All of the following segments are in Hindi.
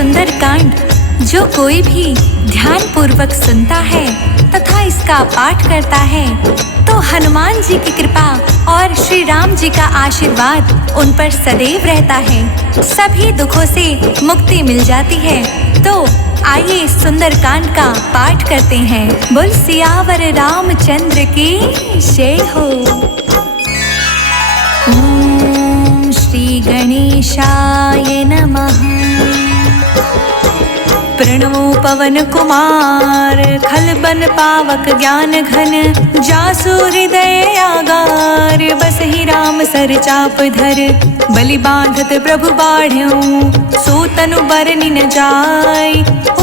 सुंदर कांड जो कोई भी ध्यान पूर्वक सुनता है तथा इसका पाठ करता है तो हनुमान जी की कृपा और श्री राम जी का आशीर्वाद उन पर सदैव रहता है। सभी दुखों से मुक्ति मिल जाती है। तो आइए सुंदर कांड का पाठ करते हैं। बोल सियावर रामचंद्र की जय हो। ओम श्री गणेशाय नमः। प्रणमो पवन कुमार खलबन पावक ज्ञान घन जासु हृदय आगार बसहि राम सर चाप धर बलि बांधत प्रभु बाढ़ऊ सो तनु बरनि न जाय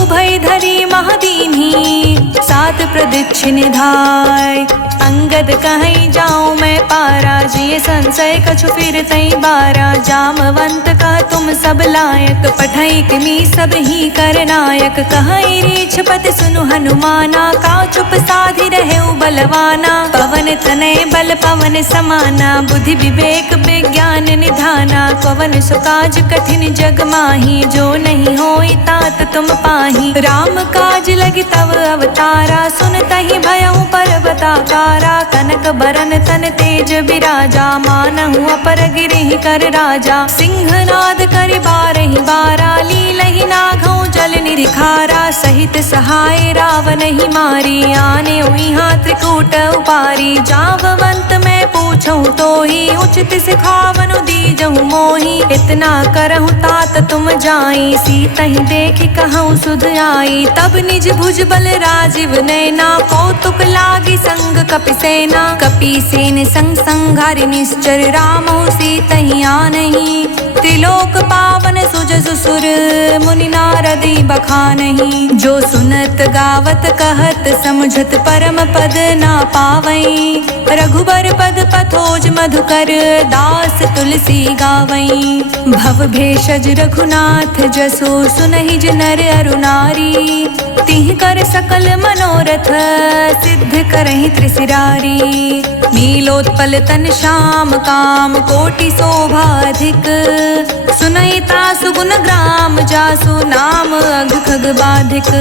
उभय धरी महादीन्ही सात प्रदक्षिण धाय अंगद कहीं जाऊं मैं पारा जिय संशय कछु फिर तई बारा जामवंत का तुम सब लायक पठई किमी सब ही कर नायक कहीं रीछ पति सुनु हनुमाना का चुप साधि रहे बलवाना पवन तनय बल पवन समाना बुद्धि विवेक विज्ञान निधाना पवन सुकाज कठिन जग माही जो नहीं होई तात तुम पाही राम काज लगी तव अवतारा सुन तहि भयउ पर्वताकारा कनक बरन तन तेज बिराजा मानहु अपर गिरिहि कर राजा सिंहनाद करि बारहि बारा लीलहि नाघउ जल निरिखारा सहित सहाय रावण ही मारी आने हुई हाथ कूट उपारी जाववंत मैं पूछूं तो ही उचित सिखावनु दीजहु मोही इतना करहु तात तुम जाई सीता ही देख कहूँ सुध आई तब निज भुज बल राजीव नैना कौतुक लागी संग कपि सेना कपि सेन संग संघारि निश्चर रामो सीता ही आनहि त्रिलोक पावन सुजसु सुर मुनि नारदी बखानहि जो सुनत गावत कहत समझत परम पद ना पावई रघुबर पद पथोज मधुकर दास तुलसी गावई भव भेषज रघुनाथ जसो सुनहि नर अरु नारी तिह कर सकल मनोरथ सिद्ध करहि त्रिशिरारी नीलोत्पल तन श्याम काम कोटि शोभा अधिक सुनैता सुगुन ग्राम जासु नाम अघ खग बाधिक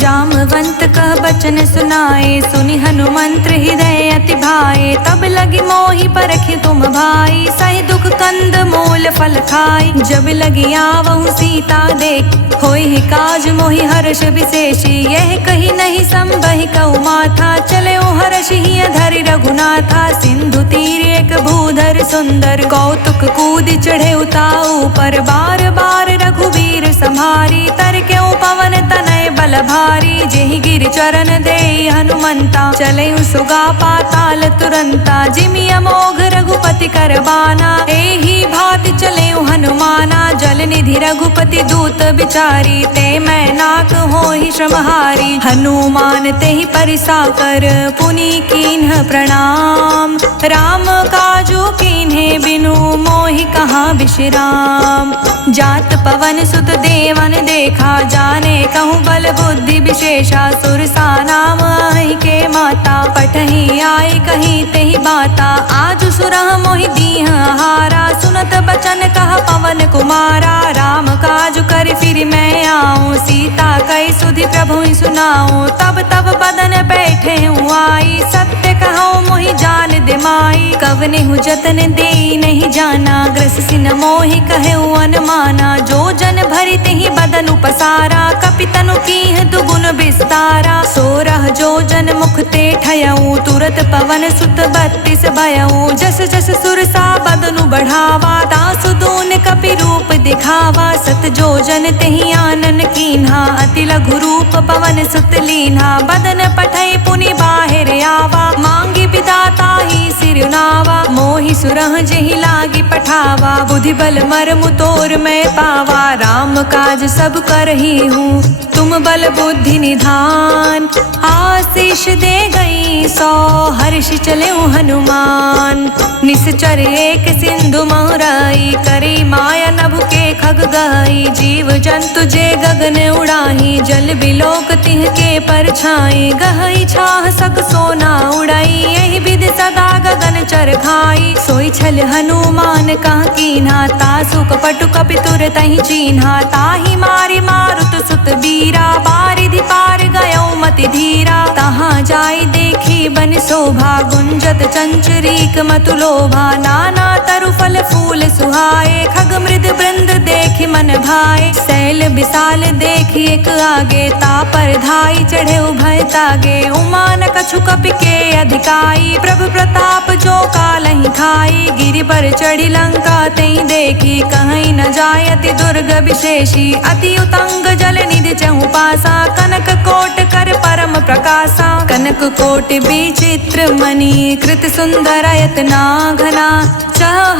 जामवंत कह बचन सुनाए सुनि हनुमंत हृदय अति भाए तब लगी मोहि परखि तुम भाई सहि दुख कंद मूल फल खाई जब लगी आवहु सीता देख होई काज मोहि हर्ष विशेषी यह कही नहीं संबहि कहु माथा चले हर्ष ही धरि रघुनाथा सिंधु तीर एक भूधर सुंदर कौतुक कूद चढ़े उताऊ पर बार बार रघुवीर संहारी तर क्यों पवन तनय बल भारी जेहि गिर चरण दे हनुमंता चले सुगा पाताल तुरंता जिमि अमोघ रघुपति करबाना एहि भाति चले हनुमाना जल निधि रघुपति दूत बिचारी ते मैं नाक होहि श्रमहारी हनुमान तेहि परिसा कर पुनि कीन्ह प्रणाम राम काजू कीन्हे बिनु मोहि कहाँ विश्राम जात पवन सुत देवन देखा जाने कहूँ बल बुद्धि विशेषा सुरसा नाम आई के माता पठही आई कहीं तेहि बाता आज सुरह मोहि दीह हारा सुनत बचन कहा पवन कुमारा राम काज कर फिर मैं आऊँ सीता कई सुधि प्रभु सुनाऊँ तब तब बदन बैठे हूँ आई सत्य कहूँ मोहि जान दिमाई कवने हूँ जतन दे नहीं जाना ग्रस सिन मोहि कहे अनुमाना जो जन भरि तिहि बदन उपसारा कपि तनु कीह दुगुन विस्तारा सोरह जो जन मुख ते ठयऊ तुरत पवन सुत 32 भयऊ जस जस सुरसा बदनु बढ़ावा तासु दून कपि रूप दिखावा सत जो जन तेहि आनन कीन्हा अति लघु रूप पवन सुत लीन्हा बदन पठई पुनि बाहिर आवा मांगी विदाता ही सिरुनावा मोहि सुरह जेहि लागी पठावा बुद्धि बल मर्म तोर मैं पावा राम काज सब करही हूँ तुम बल बुद्धि निधान आशीष दे गई सौ हर्ष चले हनुमान निश्चर एक सिंधु महुराई करी माया नभ के खग गई कही जीव जंतु जे गगन उड़ाही जल बिलोक तिह के परछाई गहई छाह सक सोना उड़ाई यही विधि सदा गगन चर खाई सोई छल हनुमान कह कीन्हा तासु कपटु कपि तुर तहि चीन्हा ताहि मारी मारुत सुत बीरा बारिधि पार गयो मति धीरा तहाँ जाई देखी बन शोभा गुंजत चंचरीक मतु लोभा नाना तरु फल फूल सुहाए खग मृद वृंद देखि मन भाए शैल विशाल देखि एक आगे तापर धाई चढ़े उभय तागे उमा न कछु कपि के अधिकाई प्रभु प्रताप जो कालहि खाई गिरि पर चढ़ी लंका तई देखी कहीं न जाय अति दुर्ग विशेषी अति उतंग जल निधि चहु पासा कनक कोट कर परम प्रकाशा कनक कोटि विचित्र मणि कृत सुंदर यतना घना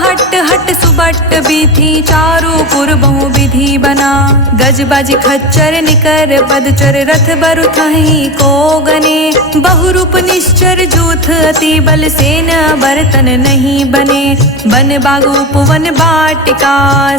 हट हट सुबट बीथी चारू पुर बहु विधि बना गज बाज खच्चर निकर पदचर रथ बरु थही को गने बहुरूप निश्चर जूथ अति बल सेन बर्तन नहीं बने बन बागूप वन बाटिका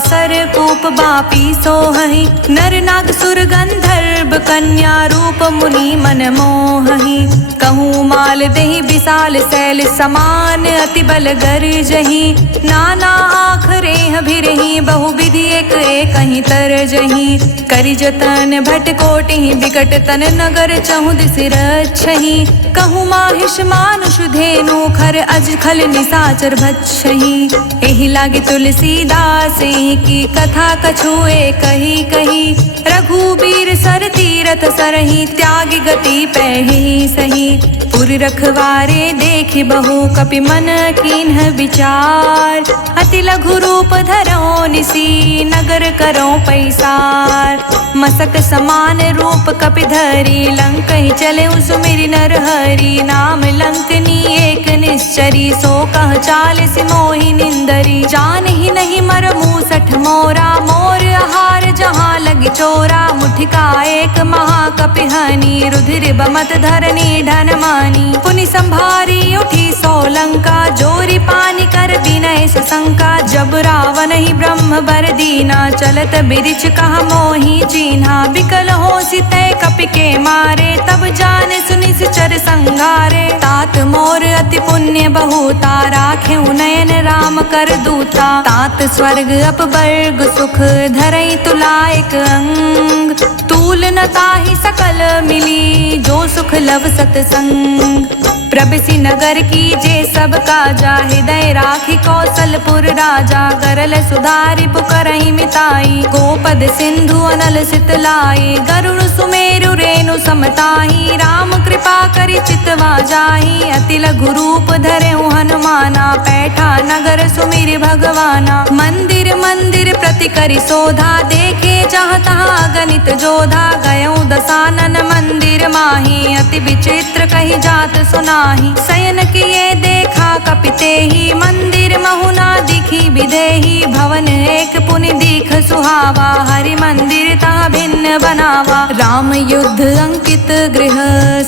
सर कूप बापी सोहहि नर नाग सुर गंधर्व कन्या रूप मुनि मन मोहहि कहूँ माल देहि विशाल शैल समान अति बल गर्जहि नाना आखरे भिरहि बहु विधि एक कहीं तरजहि करि जतन भट कोटि विकट तन नगर चहु दिस रक्षहि कहूँ माहिष मानुष धेनु खर अज खल निसाचर भक्षहि एहि लागे तुलसीदास की कथा कछुए कही कही रघुबीर सर तीरथ सरहि त्यागी गति पैहि सही पुर रखवारे देखि बहु कपि मन कीन्ह विचार अति लघु रूप धरो निसी नगर करो पैसार मसक समान रूप कपि धरी लंक ही चले सुमिरि नर हरि नाम लंकनी एक निश्चरी सो कह चाल सिमोहि निंदरी जान ही नहीं मर मूसठ मोरा मोर आहार जहाँ लगी चोरा मुठिका एक महाकपि हनी रुधिर बमत धरनी ढन मानी पुनि संभारी उठी सोलंका जोरी पानी कर विनय सशंका जब रावण ही ब्रह्म बर दीना चलत बिरिछ कहा मोहि चीन्हा बिकल हो सितय कपि के मारे तब जाने सुनि चर संगारे तात मोर अति पुण्य बहुता राखे नयन राम कर दूता तात स्वर्ग अपवर्ग सुख धरई तुलायक अंग तूल न ताहि सकल मिली जो सुख लव सतसंग प्रभसी नगर की जे सब काजा हृदय राखी कौशलपुर राजा करल सुधारि पुकरहि मिताई गोपद सिंधु अनल सितलाई गरुड़ सुमेरु रेणु समताही राम कृपा करि चितवा जाही अति लघु रूप धरे हनुमाना पैठा नगर सुमिर भगवाना मंदिर मंदिर प्रति करि शोधा देखे जहाँ तहाँ गणित जोधा गयो दसानन मंदिर माही अति विचित्र कही जात सुनाही शयन किए देखा कपिते ही मंदिर महुना दिखी विदेही भवन एक पुनि दीख सुहावा हरि मंदिर ता भिन्न बनावा राम युद्ध अंकित गृह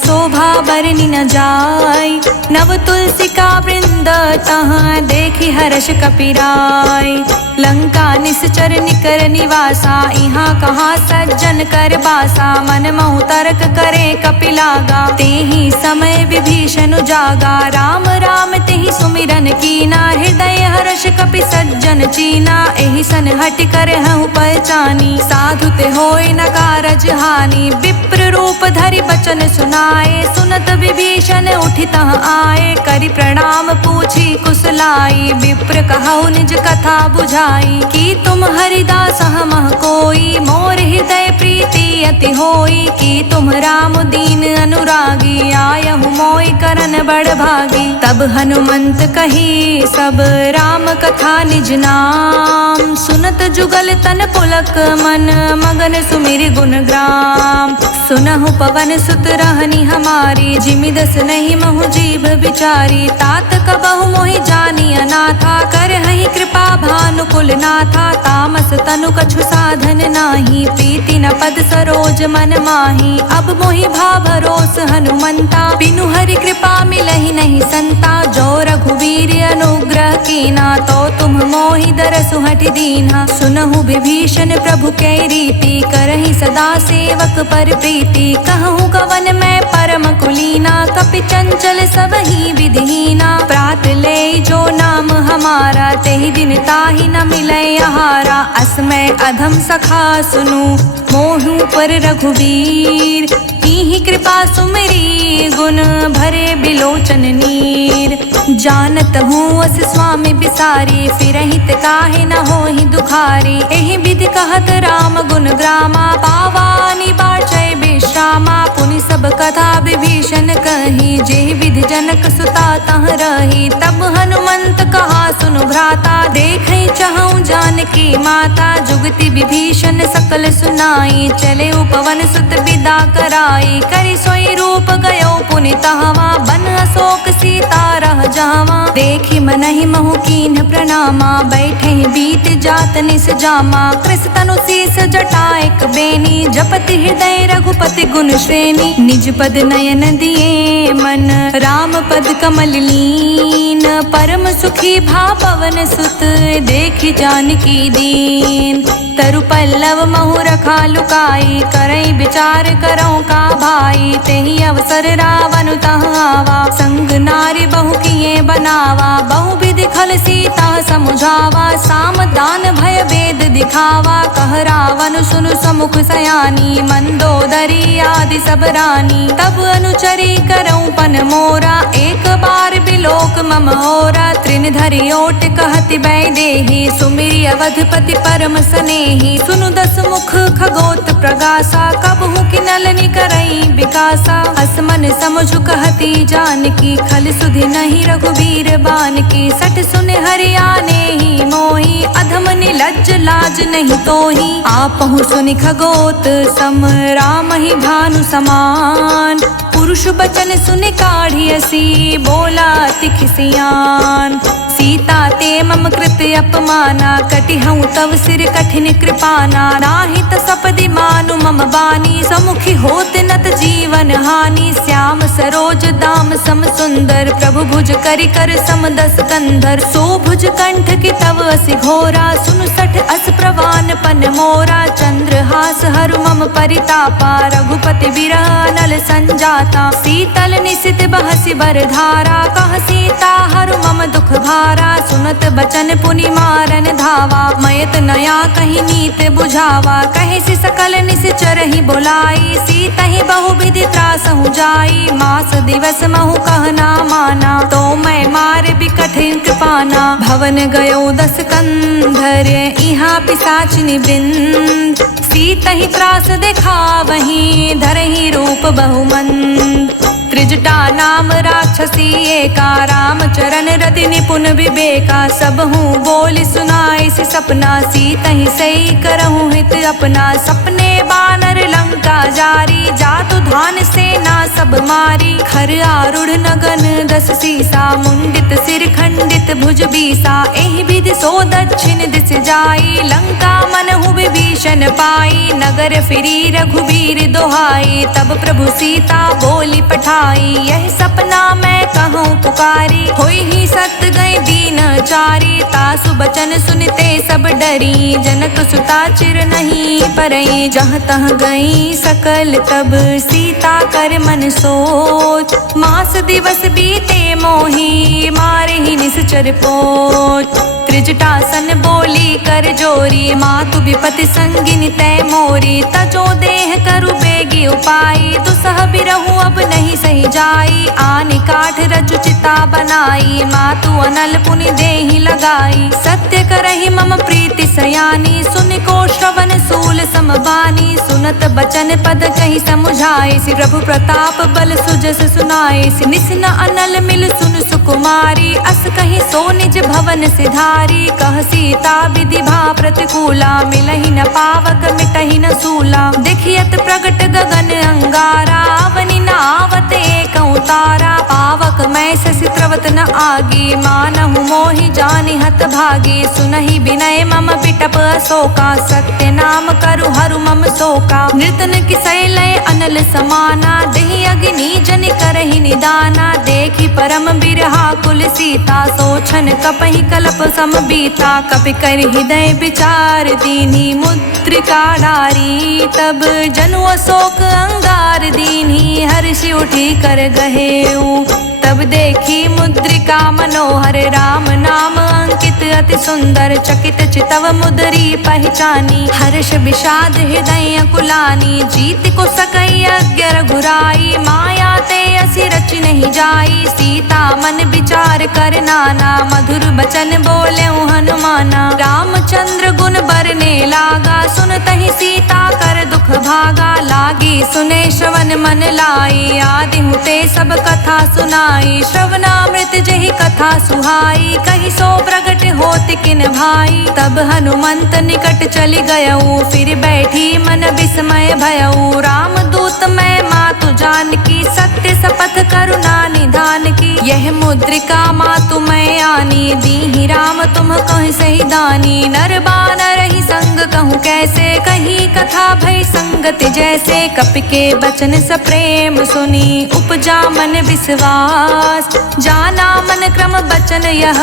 शोभा बरनि न जाय नव तुलसी का वृंद तहाँ देखी हर्ष कपिराय लंका निश्चर निकर निवासा यहाँ कहाँ सज्जन कर बासा मन महु तर्क करे कपिलागा तेहि समय विभीषण जागा राम राम तेहि सुमिरन कीना हृदय हर्ष कपि सज्जन चीना एहि सन हट कर हूँ पहचानी साधु ते होय न कारज हानि विप्र रूप धरि बचन सुनाए सुनत विभीषण उठित आए करि प्रणाम पूछी कुशलाई विप्र कहु निज कथा बुझाई कि तुम हरिदास हमह कोई मोर हृदय प्रीति अति होई कि तुम राम दीन अनुरागी आयहु मोय करन बड़ भागी तब हनुमंत कही सब राम कथा निज नाम सुनत जुगल तन पुलक मन मगन सुमिर गुण ग्राम सुनहु पवन सुत रहनी हमारी जिमिदस नहीं महु जीव विचारी तात कबहु मोहि जानी अनाथा कर हहि कृपा भानुकुल नाथा तामस तनु कछु साधन नाही प्रीति न पद सरो सरोज मन माही। अब मोहि भा भरोस हनुमंता, बिनु हरि कृपा मिलहि नहीं संता। जो रघुवीर अनुग्रह कीना, तो तुम मोहि दरसु हठि दीन्हा। सुनहु विभीषण प्रभु कै रीति, करहि सदा सेवक पर प्रीति। कहूँ कवन मैं परम कुलीना, कपि चंचल सबहि विधिहीना। प्रात ले जो नाम हमारा, तेहि दिन ताहि न मिलै आहारा। असमय अधम सखा सुनु, मोहु पर रघुवीर। कीन्ही कृपा सुमिरी, गुण भरे बिलोचन नीर। जानत हूँ अस स्वामी बिसारी, फिरहित काहे न होहि दुखारी। एहि विधि कहत राम गुण ग्रामा, पावानि बाचै विश्रामा। पुनि सब कथा विभीषण कही, जेहि विधि जनक सुता तह रही। तब हनुमंत कहा सुनु भ्राता, देखै चहु जानकी माता। जुगति विभीषण सकल सुनाई, चले उपवन सुत विदा कराई। करि सोई रूप गयो पुनि तहवा, बन अशोक सीता रह जावा। देखि मनहि महु कीन्ह प्रणामा, बैठे बीत जात निस जामा। कृस तनु शीस जटा एक बेनी, जपति हृदय रघुपति गुण श्रेणी। निज पद नयन दिए मन, राम पद कमल लीन। परम सुखी भा पवन सुत, देखि जानकी दीन। तरु पल्लव महु रखा लुकाई, करई विचार करऊँ का भाई। तेहि अवसर रावण तह आवा, संग नारी बहु किए बनावा। बहु विधि खल सीता समुझावा, साम दान भय वेद दिखावा। कह रावण सुनु समुख सयानी, मंदोदरी आदि सब रानी। तब अनुचरी करऊँ पन मोरा, एक बार बिलोक मम होरा। त्रिन धरि ओट कहति बैदेही, सुमिरि अवधपति परम स्नेही। सुनु दस मुख खगोत प्रगासा, कबहु किनलनि करई विकासा। असमन समझु कहती जानकी, खल सुधि नहीं रघुवीर बानकी। सठ सुन हरियाने ही मोही, अधम निलज्ज लाज नहीं तोही। आपहु सुनि खगोत सम, राम ही भानु समान। पुरुष बचन सुनि काढ़ियसी, बोला अति खिसियान। सीता ते मम कृत अपमाना, कटिहऊँ तव सिर कठिन कृपाना। नाहित सपदि मानु मम बानी, समुखी होत नत जीवन हानि। श्याम सरोज दाम सम सुंदर, प्रभु भुज करि कर सम दस कंधर। सो भुज कंठ की तव असि घोरा, सुनु सठ अस प्रवान पन मोरा। चंद्रहास हरु मम परितापा, रघुपति बिरह नल संजाता। शीतल निशित बहसि बर धारा, कह सीता हरु मम दुख भारा। सुनत बचन पुनि मारन धावा, मयत नया कही नीत बुझावा। कहे सि सकल निश्चर ही बुलाई, सीता ही बहु विधि त्रासहु जाई। मास दिवस महु कहना माना, तो मैं मार बिकठिन कृपाना। भवन गयो दस कंधर, इहाँ पिशाचिनी वृंद। सीता ही त्रास दिखावहीं, धरहि रूप बहुमंद। त्रिजटा नाम राक्षसी एका, राम चरण रति निपुण विवेका। सब हूँ बोल सुनाए से सपना, सीता ही सही करहूँ हित अपना। सपने बानर लंका जारी, जातु धान सेना सब मारी। खर आरूढ़ नगन दस सीसा, मुंडित सिर खंडित भुज बीसा। एहि विधि सो दक्षिण दिस जाई, लंका मनहु विभीषण पाई। नगर फिरी रघुवीर दोहाई, तब प्रभु सीता बोली पठाई। यह सपना मैं कहूँ पुकारी, होई ही सत गए दीन चारी। तासु बचन सुनते सब डरी, जनक सुता चिर नहीं परई। जहाँ तह गई सकल तब, सीता कर मन सोच। मास दिवस बीते मोही, मारे ही निश्चर पोच। त्रिजटासन बोली कर जोरी, मातु विपति संगिनी तय मोरी। तजो देह करु बेगी उपाई, दुसह बिरहु अब नहीं सही जाई। आनि काठ रचु चिता बनाई, मातु अनल पुनि देहि लगाई। सत्य करहि मम प्रीति सयानी, सुनि को श्रवण सूल समबानी। सुनत बचन पद कहि समुझ समझाए सि प्रभु प्रताप बल सुजस सुनाए सि निस न अनल मिल सुन सुकुमारी अस कहीं सो निज भवन सिधारी कह सीता विधि भा प्रतिकूला मिलहि न पावक मिटहि न सूला देखियत प्रगट गगन अंगारा अवनि न आवत एक उतारा पावक मैं शशि त्रवत न आगी मानहु मोहि जानि हत भागी सुनहि विनय मम बिटप अशोका सत्य नाम करु हरु मम शोका नृतन किसै लय अनल समाना देहि अग्नि जनि करहि निदाना देखि परम बिरहा कुल सीता सोछन कपहि कल्प सम बीता कपि कर हृदय विचार दीन्ही मुद्रिका डारी तब जनु अशोक अंगार दीन्ही हर्षि उठी कर गहेऊ तब देखी मुद्रिका मनोहर राम नाम अंकित अति सुंदर चकित चितव मुद्री पहचानी हर्ष विषाद हृदय कुलानी जीत को सकई अज्ञ रघुराई माया ते असि रच नहीं जाई सीता मन विचार कर नाना मधुर बचन बोले हनुमाना रामचंद्र गुण बरने लागा सुनतहि सीता कर दुख भागा लागी सुने श्रवण मन लाई आदि हुते सब कथा सुनाई श्रवणामृत जहि कथा सुहाई कहि सो प्रगट होत किन भाई तब हनुमंत निकट चली गयऊ फिर बैठी मन विस्मय भयऊ राम दूत मैं मातु जानकी सत्य शपथ करुणा निधान की यह मुद्रिका मातु मैं आनी दीहि राम तुम कह सही दानी नर बानर ही संग कहूँ कैसे कहीं कथा भई संगत जैसे कपि के बचन सप्रेम सुनी उपजा मन विश्वास जाना मन क्रम बचन यह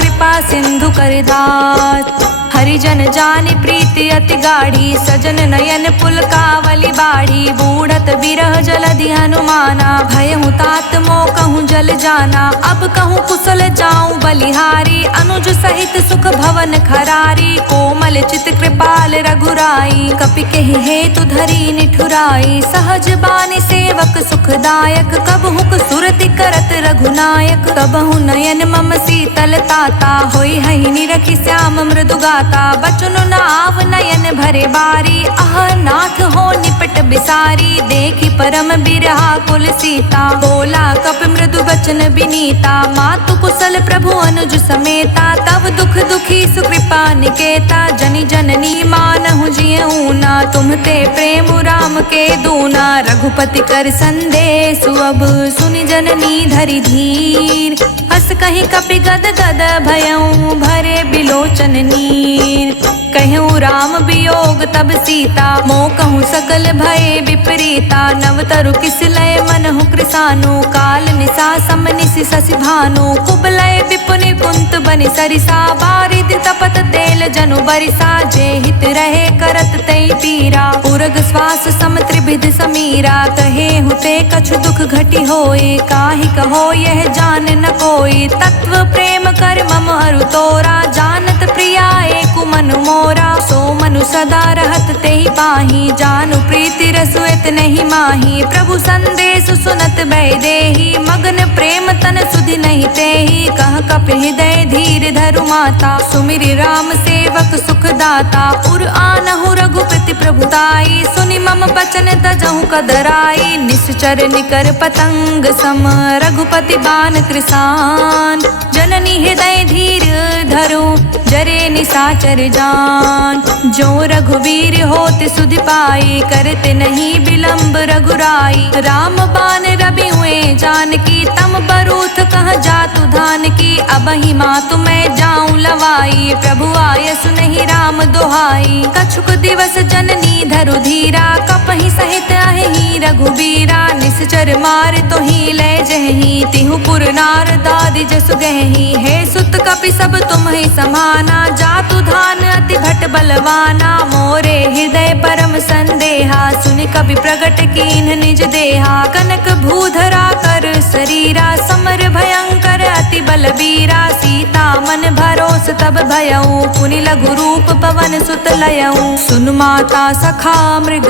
कृपा सिंधु कर दास हरिजन जानि प्रीति अति गाढ़ी सजन नयन पुलकावली बाढ़ी बूढ़त बिरह जलधि हनुमाना भयहु तात मोह कहूँ जल जाना अब कहूँ कुशल जाऊं बलिहारी अनुज सहित सुख भवन खरारी कोमल चित कृपाल रघुराई कपि केहि हेतु धरी निठुराई सहज बानी सेवक सुखदायक कबहुक सुरति करत रघुनायक कबहु नयन मम शीतल ताता होई हहि निरखि श्याम मृदु गाता बचनु नाव नयन भरे बारी आह नाथ हो निपट बिसारी देखि परम बिरहा कुल सीता बोला कप मृदु बचन बिनीता मातु कुशल प्रभु अनुज समेता तब दुख दुखी सुकृपा निकेता जनि जननी मानहु जियऊ ना तुमते प्रेम राम के दूना रघुपति कर संदेशु अब सुनि जननी धरि धीर हस कहीं कपि गद गद भयऊ भरे बिलोचन नीर कहूँ राम वियोग तब सीता मोह कहूँ सकल भय विपरीता नवतरु किस लय मनहु कृसानु काल निशा समनिसि शशि भानु कुबलय विपुनि कुंत बनि सरिसा बारिद तपत तेल जनु बरिसा जे हित रहे करत तई पीरा उरग श्वास सम त्रिभिद समीरा कहे हुते कछु दुख घटी होए काहि कहो यह जान न कोई तत्व प्रेम कर मम हरु तोरा जानत प्रिया एक मन मोरा सो मनु सदा रहत तेहि पाही जानु प्रीति रसुएत नहीं माही प्रभु संदेश सुनत भय देहि मगन प्रेम तन सुधि नहीं तेहि कह कपि हृदय धीर धरु माता सुमिरि राम सेवक सुख दाता उर आनहु रघुपति प्रभुताई सुनि मम बचन तजहु कदराई निश्चर निकर पतंग सम रघुपति बान कृसान जननी हृदय धीर धरु जरे निशाचर जान जो रघुवीर होत सुधि पाई करते नहीं विलंब रघुराई राम बान रवि हुए जानकी तम बरूथ कह जातु धान की अब ही मातु मैं जाऊं लवाई प्रभु आय सुनहि राम दोहाई कछुक दिवस जननी धरु धीरा कपहि सहित अहि रघुबीरा निश्चर मार तो ही ले जहि तिहु पुर नार दादि जसु गहि हे सुत कपि सब तुम ही समाना जातु धान अति भट बलवाना मोरे हृदय परम संदेहा सुनि कवि प्रगट कीन्ह निज देहा कनक भूधरा कर शरीरा समर भयंकर अति बलबीरा सीता मन भरोस तब भयऊ पुनि लघु रूप पवन सुत लयऊ सुन माता सखा मृग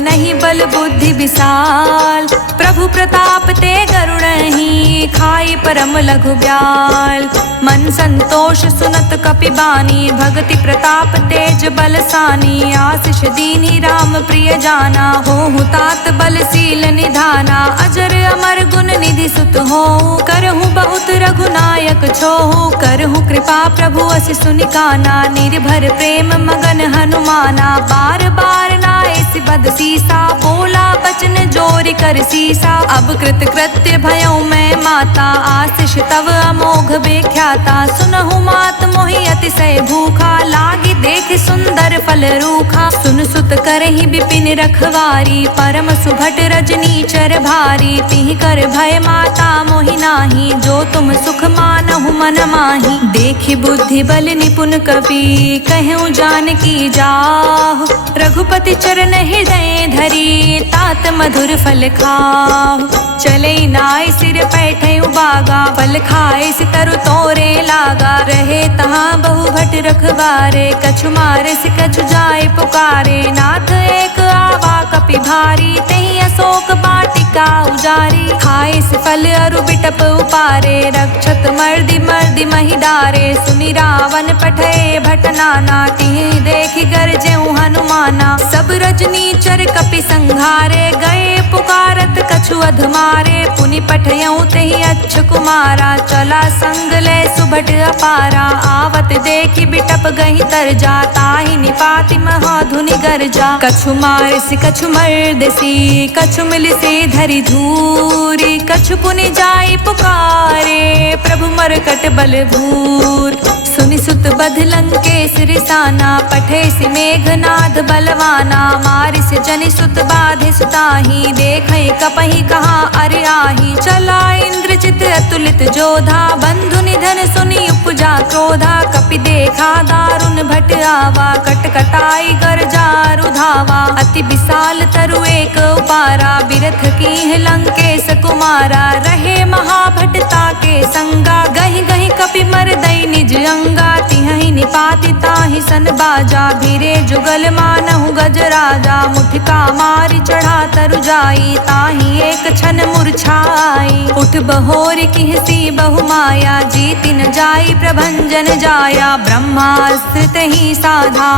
नहीं बल बुद्धि विशाल प्रभु प्रताप ते गरुड़हि खाई परम लघु ब्याल मन संतोष सुनत कपि कपि बानी, भगति प्रताप तेज बलसानी, आशीष दीनी राम प्रिय जाना, होहु तात बलशील निधाना, अजर अमर गुण निधि सुत होहु, करहु बहुत रघुनायक छोहु, करहु कृपा प्रभु अस सुनिकाना, निर्भर प्रेम मगन हनुमाना, बार बार नाए बद सीसा, बोला बचन जोरि कर सीसा, अब कृत कृत्य भयउ मैं माता, आशीष तव अमोघ बेख्याता, सुनहु मात मोहि अतिशय भूखा, लागी देख सुंदर फल रूखा, सुन सुत करहि विपिन रखवारी, परम सुभट रजनी चर भारी, तिहि कर भय माता मोहि नाही, जो तुम सुख मानहु मन माही, देखि बुद्धि बल निपुण कपि, कहूँ जानकी जाहु, रघुपति चरण हृदय धरी, तात मधुर फल खाहु, चले नाय सिर पैठे उबागा, फल खाए सितरु तोरे लागा, रहे तहाँ बहु भट रखवारे, कछु मारे से कछु जाए पुकारे, नाथ एक आवा कपि भारी, तही अशोक बाटिका उजारी, खाए से फल अरु बिटप उपारे, रक्षत मर्दि मर्दि महि डारे, सुनि रावण पठे भट नाना, तिहि देखि गरजेउ हनुमाना, सब रजनी चर कपि संघारे, गए पुकारत कछु अधमारे, पुनि पठयउ तेहि अच्छ कुमारा, चला संग ले सुभट अपारा, आवत देखि बिटप गहि तरजा, ताहि निपाति महाधुनि गरजा, कछु मारसि कछु मर्दसी, कछु मिलिसि धरि धूरी, कछु पुनि जाई पुकारे, प्रभु मरकट बल भूर, सुनि सुत बध लंकेश रिसाना, पठे सि मेघनाद बलवाना, मारिस जनि सुत बाधे सुताही, देखै कपहि कहाँ अरे आही, चला इंद्रजित अतुलित जोधा, बंधु निधन सुनि उपजा क्रोधा, कपि देखा दारुण भट आवा, कटकटाई गरजा रुधावा, अति विशाल तरु एक उपारा, बिरथ कीन्ह लंकेश कुमारा, रहे महाभटता के संगा, गहि गहि कपि मरदई निज अंगा, तिहि निपाति ताहि सन बाजा, भीरे जुगल मानहु गजराजा, मुठिका मारि चढ़ा तरु जाई, ताहि एक क्षण मूर्छाई, उठ बहोरि किहसी बहु माया, जीति न जाई प्रभंजन जाया, ब्रह्मास्त्र तहि साधा,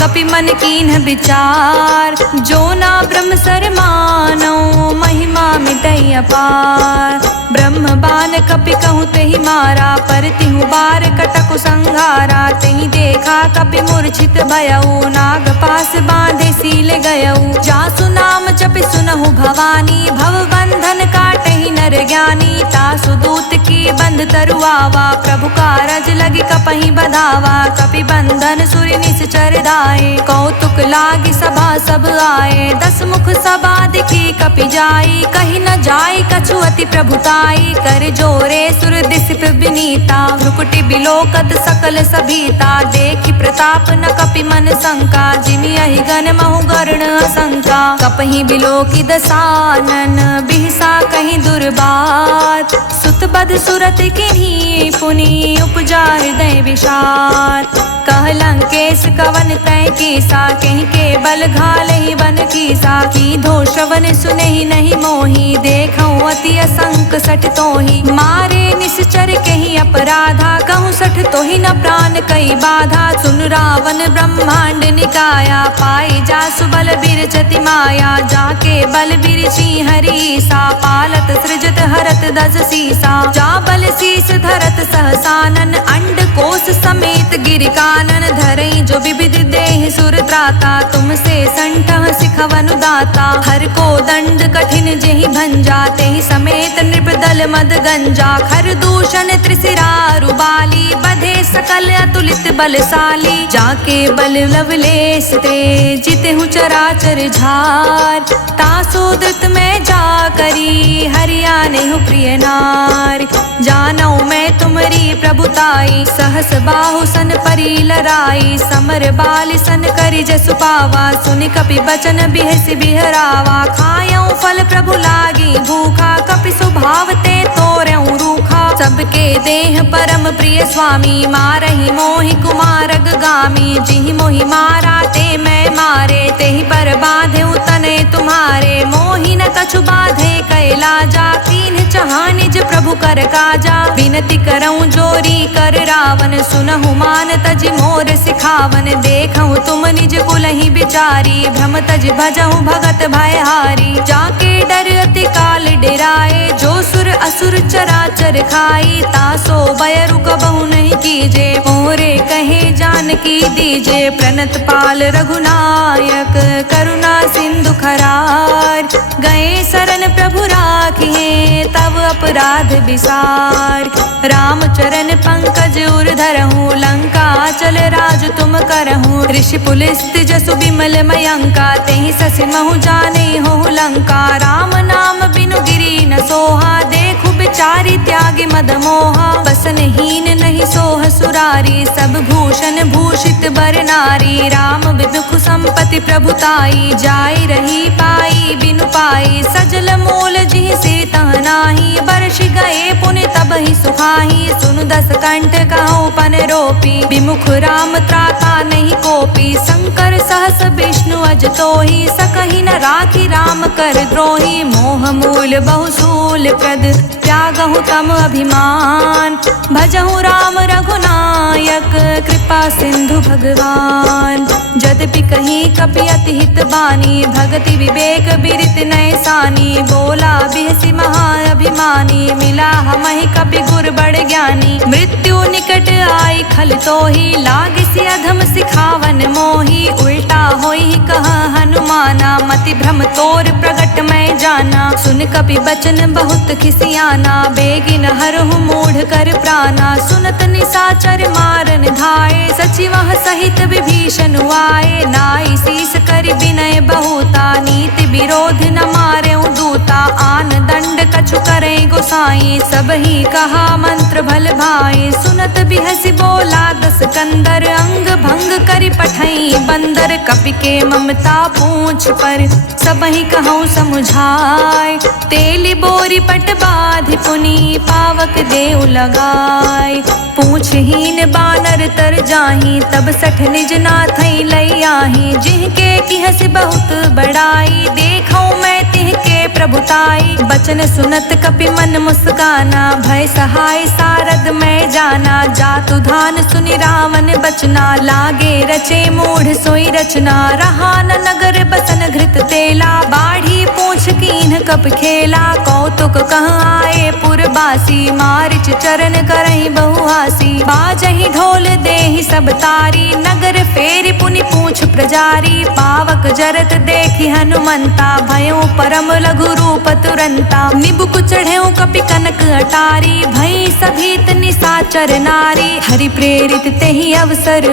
कपि मन कीन्ह विचार, जो ना ब्रह्म सर मानो, महिमा मिटई अपार, ब्रह्म बान कपि कहूँ तेहि मारा, पर तिहु बार कटकु संघारा, तेहि देखा कपि मूर्छित भयउ, नाग पास बांधे सील गयउ, जासु नाम जपि सुनहु भवानी, भव बंधन काटहि नर ज्ञानी, तासु दूत की बंध तरुआवा, प्रभु कारज लगी कपहि बधावा, कपि बंधन सुरि निश्चर दाए, कौतुक लागी सभा सब आए, दस मुख सभा दिखी कपि जाई, कहि न जाई कछु अति प्रभुताई, कर जोरे सुर दिस विनीता, भ्रुकुटि बिलोकत सकल सभीता, देखि प्रताप न कपि मन शंका, जिमि अहि गण महु गरुण असंका, कपहि बिलोकि दसानन, बिहसा कहि दुर्बात, सुत बध सुरत किन्ही, पुनि उपजा हृदय विषाद, कह लंकेश कवन तय कीसा, कहीं के बल घालहि बन कीसा, की धो श्रवण सुनहि नहीं मोही, देखऊँ अति असंक सठ तोहि, मारे निश्चर कहीं अपराधा, कहूँ सठ तोहि न प्राण कई बाधा, सुन रावण ब्रह्मांड निकाया, पाई जासु बल बिरचति माया, जाके बल बिरची हरीसा, पालत सृजत हरत दस सीसा, जा बल शीस धरत सहसानन, अंड कोश समेत गिर कानन, धरई जो विविध देह सुर त्राता, तुमसे संठह सिखवनु दाता, हर को दंड कठिन जेहि भंजा, तेहि समेत नृपदल मद गंजा, खर दूषण त्रिशिरा रुबाली, बधे सकल अतुलित बलशाली, जाके बल लवलेश ते जितहु चराचर झार, तासो द्रुत में जा करी, हरियानेहु प्रिय नार, जानौ मैं तुमरी प्रभुताई, सहस बाहु सन परी लराई, समर बाल सन करि जसु पावा, सुनि कपि बचन बिहसि बिहरावा, खायऊ फल प्रभु लागी भूखा, कपि स्वभाव ते तोरऊ रूखा, सबके देह परम प्रिय स्वामी, मारहि मोहि कुमारग गामी, जिहि मोहि मारा ते मैं मारे, तेहि पर बाधेउ तने तुम्हारे, मोहि न कछु बाधे कैला जा, कीन्ह चहा निज प्रभु प्रभु कर काजा। विनती करऊं जोरी कर रावण, सुनहु मान तज मोर सिखावन। देखऊं तुम निज कुलहि बिचारी, भ्रम तज भजहु भगत भयहारी। जाके डर अति काल डेराए, जो सुर असुर चराचर खाई। तासो भय रुक बहु नहीं कीजे, मोरे कहे जानकी दीजे। प्रणत पाल रघुनायक, करुणा सिंधु खरार। गए शरण प्रभु राखिए, तब अपराध विसार। राम चरण पंकज उर धरहूँ, लंका चल राज तुम करहूँ। ऋषि पुलिस्त जसु बिमल मयंका, तेहि ससि महु जाने हो लंका। राम नाम बिनु गिरि न सोहा, देखु बिचारी त्यागी मद मोहा। बसनहीन नहीं सोह सुरारी, सब भूषण भूषित बर नारी। राम विमुख संपत्ति प्रभुताई, जाय रही पाई बिनु पाई। सजल मूल जिहि से तह नाही, बरष गए पुनि तब ही सुखाही। सुनु दस कंठ कहूँ पन रोपी, विमुख राम त्राता नहीं कोपी। शंकर सहस विष्णु अज तोहि, सकहि न राखी राम कर द्रोही। मोह मूल बहुसूल प्रद, त्यागहु तम अभिमान। भजहु राम रघुनायक, कृपा सिंधु भगवान। यद्यपि कहीं कपि अति हित बानी, भगति विवेक बिरित नय सानी। बोला बिहसि महा अभिमानी, मिला हमहि कपि गुर बड़ ज्ञानी। मृत्यु निकट आई खल तोहि, लागिसि अधम सिखावन मोहि। उल्टा होई कह हनुमाना, मति भ्रम तोर प्रगट मैं जाना। सुन कपि बचन बहुत खिसियाना, बेगिन हरहु मूढ़ कर प्राणा। सुनत निशाचर मारन धाये, सचिवह सहित विभीषण आए। नाई शीस करि विनय बहुता, नीति विरोध न मारे दूता। आन दंड कछु करे गोसाई, सब ही कहा मंत्र भल भाई। सुनत बिहसि बोला दस कंदर, अंग भंग करि पठई बंदर। कपि के ममता पूछ पर, सब ही कहूँ समुझाय। तेली बोरी पट बाधि पुनि, पावक देव लगाय। पूछहीन बानर तर जाही, तब सठ निज नाथई लई आही। जिनके किहसि बहुत बड़ाई, देखऊं मैं तिहके प्रभुताई। बचन सुनत कपि मन मुस्काना, भय सहाय सारद मैं जाना। जातु धान सुनि रावण बचना, लागे रचे मूढ़ सोई रचना। रहा न नगर बसन घृत तेला, बाढ़ी पूछ कीन्ह कप खेला। कौतुक कह आए पुरबासी, मारिच चरण करहि बहुहासी। बाजहि ढोल देहि सब तारी, नगर फेरि पुनि पूछ प्रजारी। पावक जरत देखि हनुमंता, भयो परम लघु रूप तुरंता। निबुक चढ़ेऊ कपि कनक अटारी, भई सभीत निशाचर नारी। हरि प्रेरित तेहि अवसर,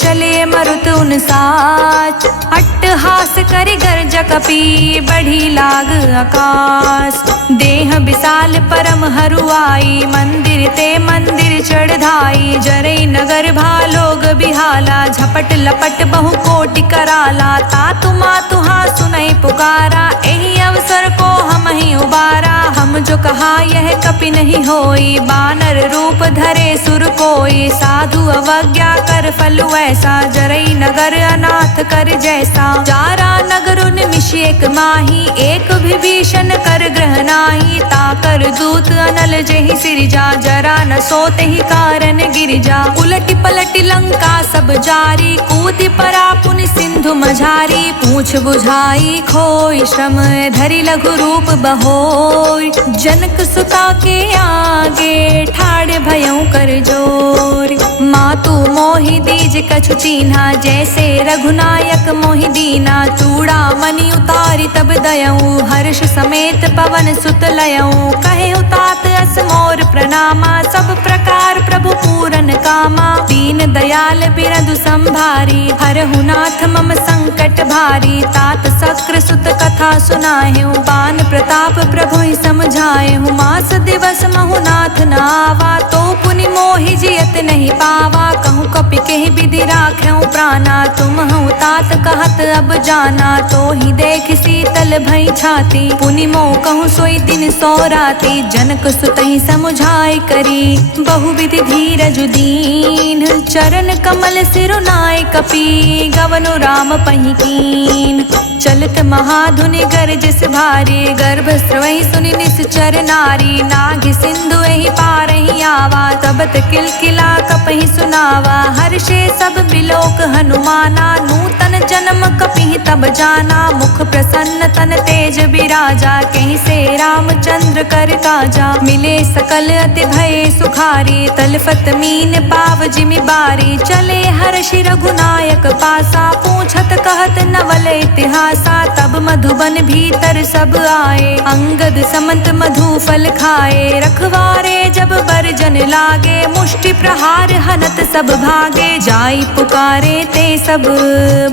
चले मरुत उन साच। अट्टहास करि गर्ज कपि, बढ़ी लाग आकाश। देह विशाल परम हरुआई, मंदिर ते मंदिर चढ़ाई। जरई नगर भालोग बिहाला, झपट लपट बहु कोटि कराला। तातु मातुहा सुनई पुकारा, एहि अवसर को हम ही उबारा। हम जो कहा यह कपि नहीं होई, बानर रूप धरे सुर कोई। साधु अवज्ञा कर फल ऐसा, जरई नगर अनाथ कर जैसा। जारा नगर निमिष एक माही, एक विभीषण कर ग्रह नाही। ताकर दूत अनल जेहि सिरजा, जरा न सोते ही कारण गिरिजा। उलटि पलटि लंका सब जारी, कूदि परा पुनि सिंधु मझारी। पूछ बुझाई खोई श्रम, धरि लघु रूप बहोर। जनक सुता के आगे, ठाड़ भयउ कर जोर। मातु मोहि दीज कछु चीन्हा, जैसे रघुनायक मोहि दीना। चूड़ा मणि उतारी तब दयऊ, हर्ष समेत पवन सुत लयऊ। कहे तात अस मोर प्रणामा, सब प्रकार प्रभु पूरन कामा। दीन दयाल बिरदु संभारी, हरहु नाथ मम संकट भारी। तात शक्र सुत कथा सुनाएहु, बान प्रताप प्रभु ही समझाएहु। मास दिवस महु नाथ न आवा, तो पुनि मोहि जियत नहीं पावा। कहूँ कपि केहि विधि राखेउ प्राणा, तुम हूँ तात कहत अब जाना। तो ही देख शीतल भई छाती, पुनि मोह कहूँ सोई दिन सो राती। जनक सुतहि समुझाई करी, बहुविधि धीरज दीन। चरण कमल सिरुनाय कपि, गवनु राम पहि कीन। चलत महाधुनि गरजस भारी, गर्भ स्रवहि सुनि निश्चर नारी। नाग सिंधु एहि पारहि आवा, तबत किलकिला कपहि सुनावा। हर्षे सब बिलोक हनुमाना, नूतन जन्म कपिहि तब जाना। मुख प्रसन्न तन तेज बिराजा, कहीं से रामचंद्र कर काजा। मिले सकल अति भय सुखारी, तलफत मीन पाव जिमि बारी। चले हर्षि रघुनायक पासा, पूछत कहत नवल इतिहासा। तब मधुबन भीतर सब आए, अंगद समंत मधु फल खाए। रखवारे जब बरजन लागे, मुष्टि प्रहार हनत सब भागे। जाई पुकारे ते सब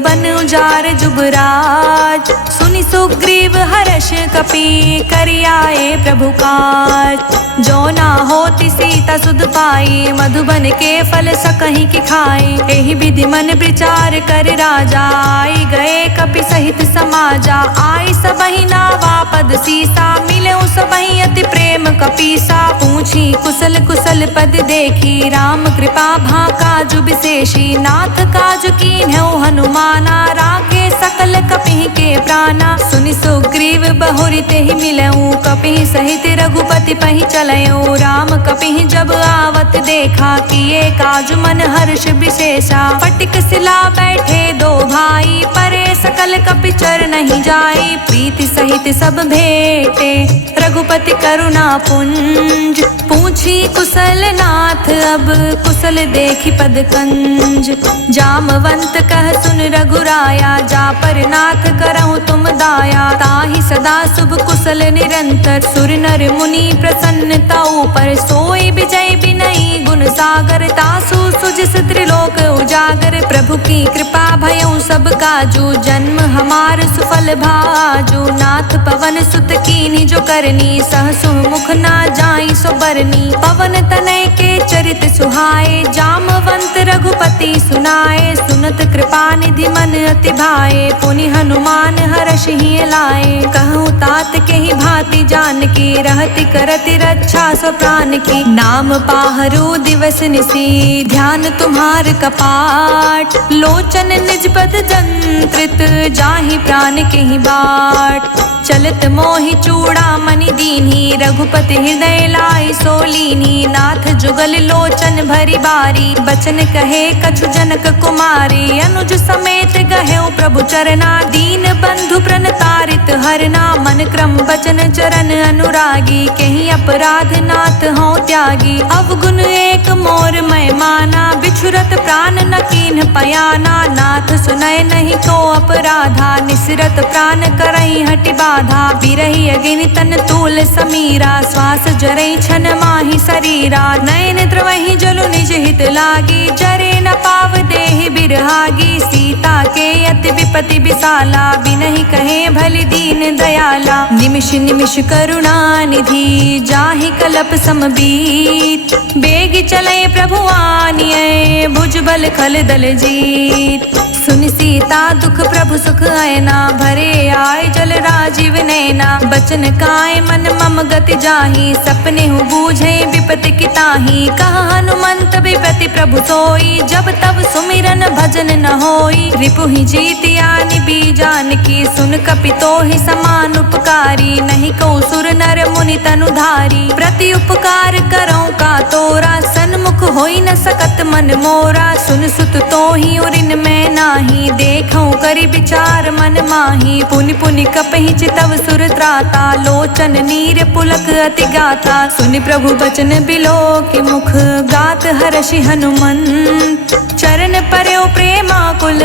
बन उजार जुबराज, सुनि सुग्रीव हर्ष कपि करि आए प्रभु काज। जो ना होती सीता सुध पाई, मधुबन के फल सकहि कि खाई। एहि विधि मन विचार कर राजा, आई गए कपि सहित समाजा। आई सबहि नावा पद सीसा, मिले सबहि अति प्रेम कपीसा। पूछी कुशल कुशल पद देखी, राम कृपा भा काजु विशेषी। नाथ काजु कीन्हउ हनुमाना, राखे सकल कपिहि के प्राणा। सुनि सुग्रीव बहुरि तेहि मिलऊ, कपिहि सहित रघुपति पहि चलऊ। राम कपिहि जब आवत देखा, किए काजु मन हर्ष विशेषा। फटिक सिला बैठे दो भाई, परे सकल कपि चर नहीं जाई। प्रीति सहित सब भेटे, रघुपति करुणा पुंज। पूछी कुशल नाथ अब, कुशल देखी पद कंज। जामवंत कह सुन रघुराया, जा पर नाथ करहु तुम दाया। ताहि सदा शुभ कुशल निरंतर, सुर नर मुनि प्रसन्नता ऊपर। सोई विजय बिनई गुण सागर, तासु सुजिस त्रिलोक उजागर। प्रभु की कृपा भयउ सब काजू, जन्म हमार सुफल भाजू। नाथ पवन सुत कीन्ही जो करनी, सहसु मुख ना जाई सो बरनी। पवन तनय के चरित सुहाए, जामवंत रघुपति सुनाए। सुनत कृपा निधि मन अति भाए, पुनि हनुमान हर्षहि लाए। कहूँ तात के ही भांति जान की, रहति करति रक्षा सो प्राण की। नाम पाहरु दिवस निसी, ध्यान तुम्हार कपाट। लोचन निज पद जंत्रित, जाहि प्राण के ही बाट। चलत मोहि चूड़ा मणि दीन्ही, रघुपति हृदय लाई सोलीनी। नाथ जुगल लोचन भरी बारी, बचन कहे कछु जनक कुमारी। अनुज समेत गहेउ प्रभु चरना, दीन बंधु प्रणतारित हरना। मन क्रम बचन चरण अनुरागी, कहीं अपराध नाथ हो त्यागी। अवगुण एक मोर मैं माना, बिछुरत प्राण न कीन्ह पयाना। नाथ सुनय नहीं को अपराधा, निसरत प्राण करहि हटि बाधा। बिरहि अगिनि तन तूल समीरा, श्वास जरई छन माहि शरीरा। नयन द्रवहि जलु निज हित लागी, जरे न पाव देहि बिरहागी। सीता के अति विपति विशाला, बिनहि कहे भलि दीन दयाला। निमिष निमिष करुणा निधि, जाहि कलप समबीत। बेग चले प्रभु आनिए, भुजबल खल दल जीत। सुनि सीता दुख प्रभु सुख आयना, भरे आय जल राजीव नैना। बचन काय मन मम गति जाहि, सपने हु बूझे विपति की ताहि। कहा हनुमंत विपति प्रभु सोई, जब तब सुमिरन भजन न होई। रिपुहि जीतिया निबी जानकी, सुन कपि तोहि समान उपकारी। नहीं को सुर नर मुनि तनुधारी, प्रति उपकार करौ का तोरा। सन्मुख होई न सकत मन मोरा, सुन सुत तोहि उरिन में नाही। देखौ करि विचार मन माही, पुनि पुनि कपहि चितव सुर त्राता। लोचन नीर पुलक अति गाथा, सुनि प्रभु बचन बिलोकि मुख। गात हर्षि हनुमंत, चरण पर्यो प्रेमाकुल।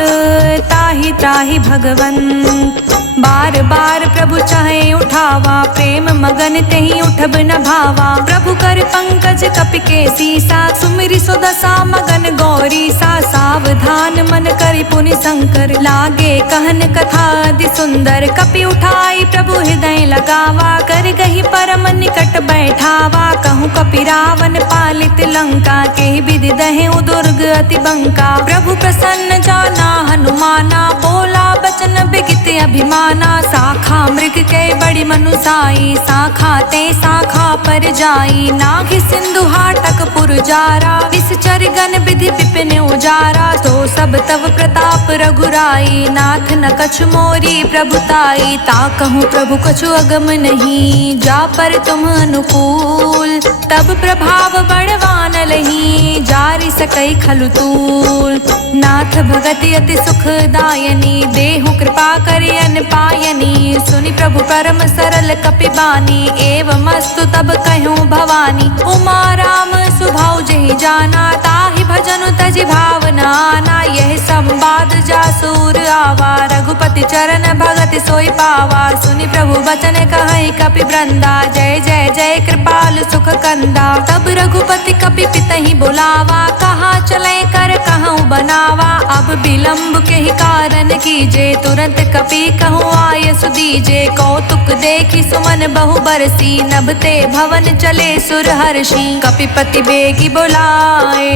ताहि त्राहि भगवंत, बार बार प्रभु चाहे उठावा। प्रेम मगन तेहि उठब न भावा। प्रभु कर पंकज कपि के सीसा, सुमिरि सो दशा मगन गौरी सा। सावधान मन करि पुनि शंकर, लागे कहन कथा अति सुंदर। कपि उठाई प्रभु हृदय लगावा, कर गहि परम निकट बैठावा। कहूँ कपि रावण पालित लंका, के विधि दहेउ दुर्ग अति बंका। प्रभु प्रसन्न जाना हनुमाना, बोला बचन गित अभिमाना। शाखा मृग के बड़ी मनुसाई, शाखा ते शाखा पर जाई। नाग सिंधु हाटक पुरजारा, निश्चर गण विधि विपिन उजारा। तो सब तव प्रताप रघुराई, नाथ न कछु मोरी प्रभुताई। ताकहु प्रभु कछु अगम नहीं, जा पर तुम अनुकूल। तब प्रभाव बड़वान लही, जारि सकई खलु तूल। नाथ भगति अति सुखदायनी, देहु कृपा करि अन पायनी। सुनि प्रभु परम सरल कपिबानी, एवमस्तु तब कहूँ भवानी। उमा राम सुभाउ जेहि जाना, ताहि भजनु तजि भावना आना। यह संवाद जासूर आवा, रघुपति चरण भगति सोई पावा। सुनि प्रभु बचन कहई कपि वृंदा, जय जय जय कृपाल सुख कंदा। तब रघुपति कपि पितहि बुलावा, कहाँ चले कर कहूँ बनावा। अब विलम्ब के ही कारण कीजे, तुरंत कपि कहूँ आय सुदीजे। कौतुक देखी सुमन बहु बरसी, नभते भवन चले सुर हर्षि। कपिपति बेगी बुलाए,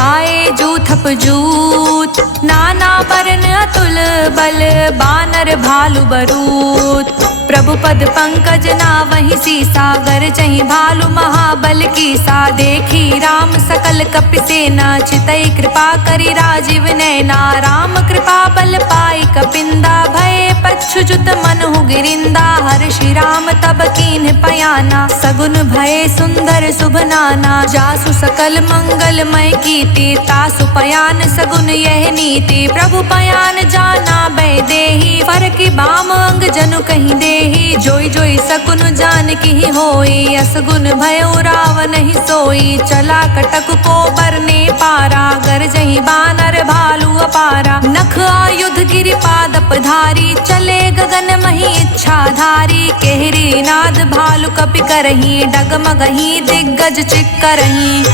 आए जूथप जूत। नाना बरन अतुल बल, बानर भालु बरूत। प्रभु पद पंकज नावहि सीसा, गरजहि भालु महाबल कीसा। देखी राम सकल कपि सेना, चितई कृपा करि राजीव नैना। राम कृपा बल पाई कपिंदा, भय पच्छुजुत मनहु गिरिंदा। हर्षि राम तब कीन्ह पयाना, सगुन भय सुंदर शुभ नाना। जासु सकल मंगलमय कीर्ति, तासु पयान सगुन यह नीति। प्रभु पयान जाना बै देहि, फरकि बाम अंग जनु कहीं देहि। जोई जोई सकुन जान की होई, असगुन भयो रावण ही सोई। चला कटक को बरने पारा, गरजहि बानर भालु अपारा। नख आयुध गिरि पादप धारी, चले गगन मही इच्छाधारी। केहरी नाद भालु कपि करही, डगमगही दिग्गज चिक्करही।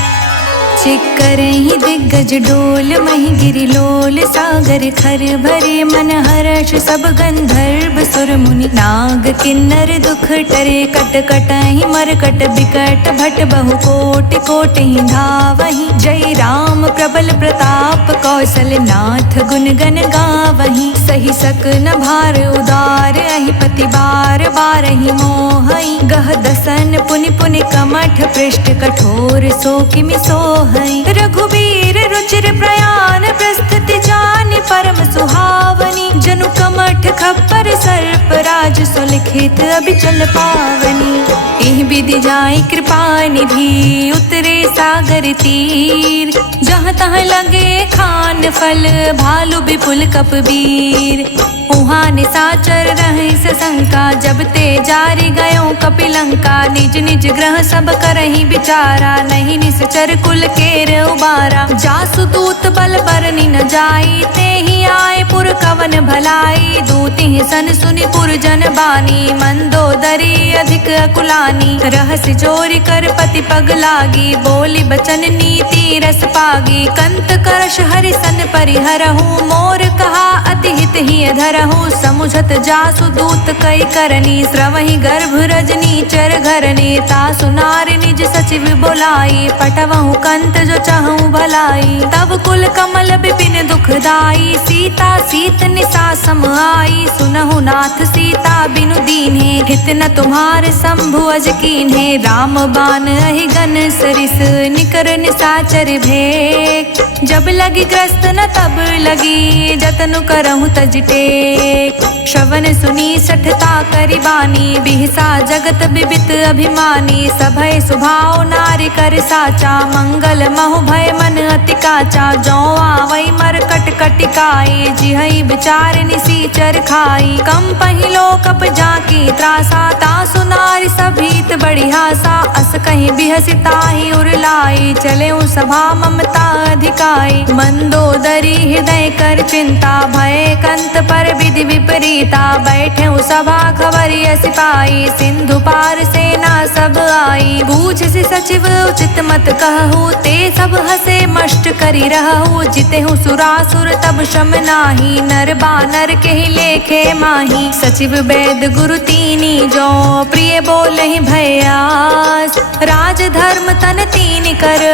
चिक्करहि दिग्गज डोल, मही गिरि लोल। सागर खर भरे मन हर्ष, सब गंधर्व सुर मुनि। नाग किन्नर दुख टरे, कट कटहि मरकट बिकट। भट बहु कोटि कोटि धावहि, जय राम प्रबल प्रताप। कौशल नाथ गुण गण गावहि, सही सकन भार उदार। अहिपति बार बारहि मोहई, गह दसन पुनि पुनि कमठ। पृष्ठ कठोर सो किमि सोहई। रघुबीर रुचिर प्रयाण, प्रस्तुति जानि परम सुहावनी। जनु कमठ खप्पर सर्प राज, सुलिखित अभिचल पावनी। एहि विधि जाई कृपा निधि, उतरे सागर तीर। जहाँ तहाँ लगे खान फल, भालु विपुल कपबीर। उहाँ निशाचर रहे सशंका, जब ते जारि गयो कपिलंका। निज निज ग्रह सब करहि विचारा, नहीं निश्चर कुल केर उबारा। जासु दूत बल बरनि न जाई, तेहि आए पुर कवन भलाई। दूति सन सुनि पुर जन बानी, मंदोदरी अधिक अकुलानी। रहस्य चोरी कर पति पग लागी, बोली बचन नीति रस पागी। कंत करश हरि सन परिहरहु, मोर कहा अति हित ही धरहु। समुझत जासु दूत कई करनी, स्रवहि गर्भ रजनी चर घरनी। तासु नारि निज सचिव बोलाई, पटवहु कंत जो चाहूं भलाई। तब कुल कमल विपिन दुखदाई, सीता सीत निसा सम आई। सुनहु नाथ सीता बिनु दीन्हे, हित न तुम्हार शंभु अज कीन्हे। राम बान अहि गन सरिस, निकर निसाचर भेक। जब लगी ग्रस्त न तब लगी, जतनु करहु तज टेक। श्रवण सुनी सठता करि बानी, बिहसा जगत बिबित अभिमानी। सभय सुभाव नारि कर साचा, मंगल महु भय मन अति काचा। जौ आवै मरकट कटिकाई, जिहै विचार निसीचर खाई। कम पहिलो कप जाकी त्रासा, तासु नारि सभीत बड़ी हासा। अस कहीं बिहसिताहि उरलाई, चले सभा ममता अधिकाई। मंदोदरी हृदय कर चिंता, भय कंत पर विधि विपरीता। बैठे सभा खबरिय सिपाही, सिंधु पार सेना सब आई। बूझ सचिव उचित मत कहूँ, ते सब हसे मष्ट करी रहूँ। जितेहु सुरासुर तब शम नाही, नर बानर नर के ही लेखे माही। सचिव वैद गुरु तीनी जो प्रिय बोलहि भयास। राज धर्म तन तीन कर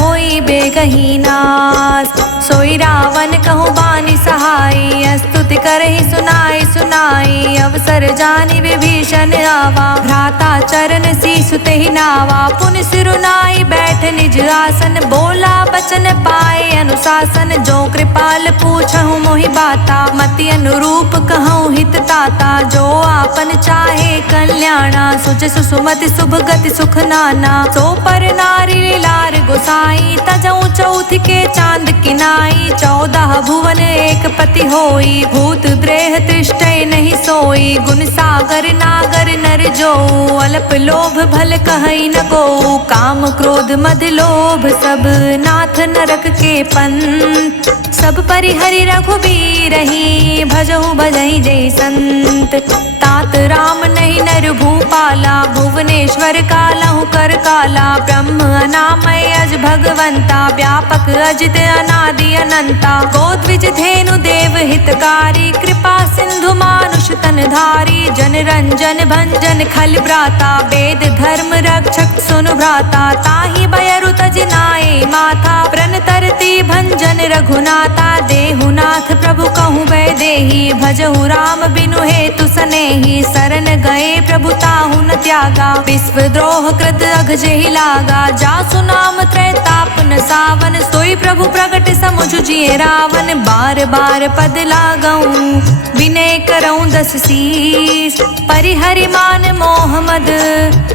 होई बेगही नास। सोई रावण कहूँ बानी सहाई स्तुति करहि सुनाई सुनाई। अवसर जानि विभीषण आवा भ्राता चरण सीसु तेहि नावा। पुनि सिरुनाई बैठ निज आसन बोला बचन पाए अनुशासन। जो कृपाल पूछहु मोहि बाता मति अनुरूप कहूँ हित ताता। जो आपन चाहे कल्याणा सुजसु सुमति शुभ गति सुख नाना। सो पर नारी लार गोसाई तजऊ चौथ के चांद किनाई। 14 भुवन एक पति होई भूत द्रेह तृष्टय नहीं सोई। गुण सागर नागर नर जो अल्प लोभ भल कहई न को। काम क्रोध मद लोभ सब नाथ नरक के पंथ। सब परिहरि रघुबीर ही भजहु भजहि जय संत। तात राम नहीं नर भूपाला भुवनेश्वर कालहु कर काला। ब्रह्म अनामय अज भगवंता व्यापक अजित अनादि अनंता। गोद्विज धेनु देव हितकारी कृपा सिंधु मानुष तन धारी। जन रंजन भंजन खल भ्राता वेद धर्म रक्षक सुनु भ्राता। ताहि बयरु तज नाये माथा प्रण तरती भंजन रघुनाथा। देहुनाथ प्रभु कहूँ वैदेही भजहु राम बिनु हेतु सनेही। शरण गए प्रभु ताहु न त्यागा विश्व द्रोह कृत अघ जेहि लागा। जासु नाम त्रैताप न सावन सोई प्रभु प्रगट समुझ जिए रावण। बार बार पद लागऊं विनय करऊं 10 शीस। परिहरि मान मोह मद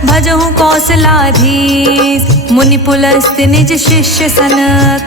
भजहु कौशलाधीश। मुनि पुलस्त निज शिष्य सन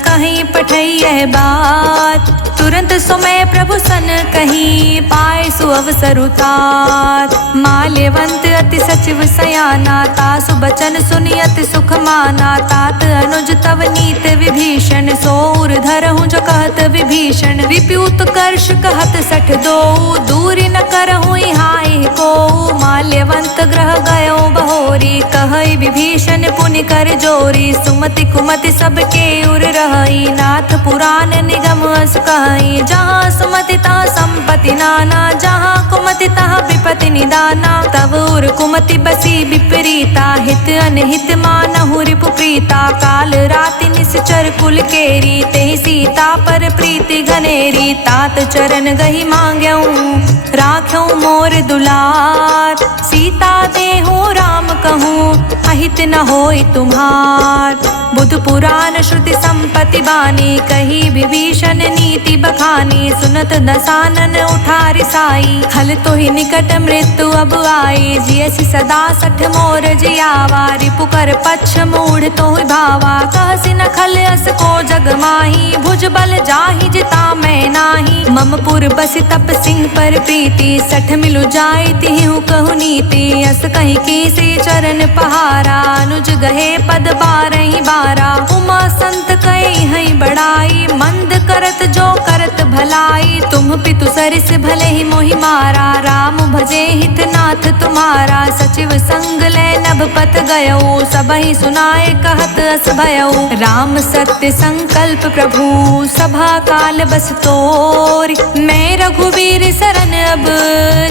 कहीं पठई यह बात। तुरंत समय प्रभु सन कहीं पाए सु अवसर उतात। माल्यवंत अति सचिव सयाना तासु बचन सुनि अति सुख माना। तात अनुज तव नीत विभीषण सोर धरहु जो कहत विभीषण। विप्यूत कर्ष कहत 62 दूरी न करहु हाय को। माल्यवंत ग्रह गयो बहोरी कहई विभीषण पुनि कर जोरी। सुमति कुमति सबके उर रहई नाथ पुराण निगम अस कहई। जहाँ सुमति तहाँ संपत्ति नाना जहाँ कुमति तहाँ विपत्ति निदाना। तब उर कुमति बसी विपरीता हित अनहित मानहु रिपु प्रीता। काल राति निश्चर कुल केरी तेहि सीता पर प्रीति घनेरी। तात चरण गही मांग्यऊं राख्यऊं मोर दुलार। सीता देहु राम कहूँ अहित न होई तुम्हार। बुध पुराण श्रुति संपत्ति बानी कही विभीषण नीति बखानी। सुनत दसानन उठारि साई खल तो ही निकट मृत्यु अब आई। जियसि सदा 60 मोर जियावा रिपु कर पक्ष मूढ़ तो भावा। कहसि न खल अस को जग माही भुज बल जाहि जिता मैं नाही। मम पुर बसि तप सिंह पर प्रीति 60 मिलु जाई तिहु कहु नीति। अस कहीं की से चरण पहारा अनुज गहे पद 12 बारा। उमा संत कई हई बड़ाई मंद करत जो करत भलाई। तुम पितु सरिस भले ही मोहि मारा राम भजे हित नाथ तुम्हारा। सचिव संग ले नभ पत गयो सबहि सुनाए कहत अस भयो। राम सत्य संकल्प प्रभु सभा काल बस तोरि। मैं रघुवीर शरण अब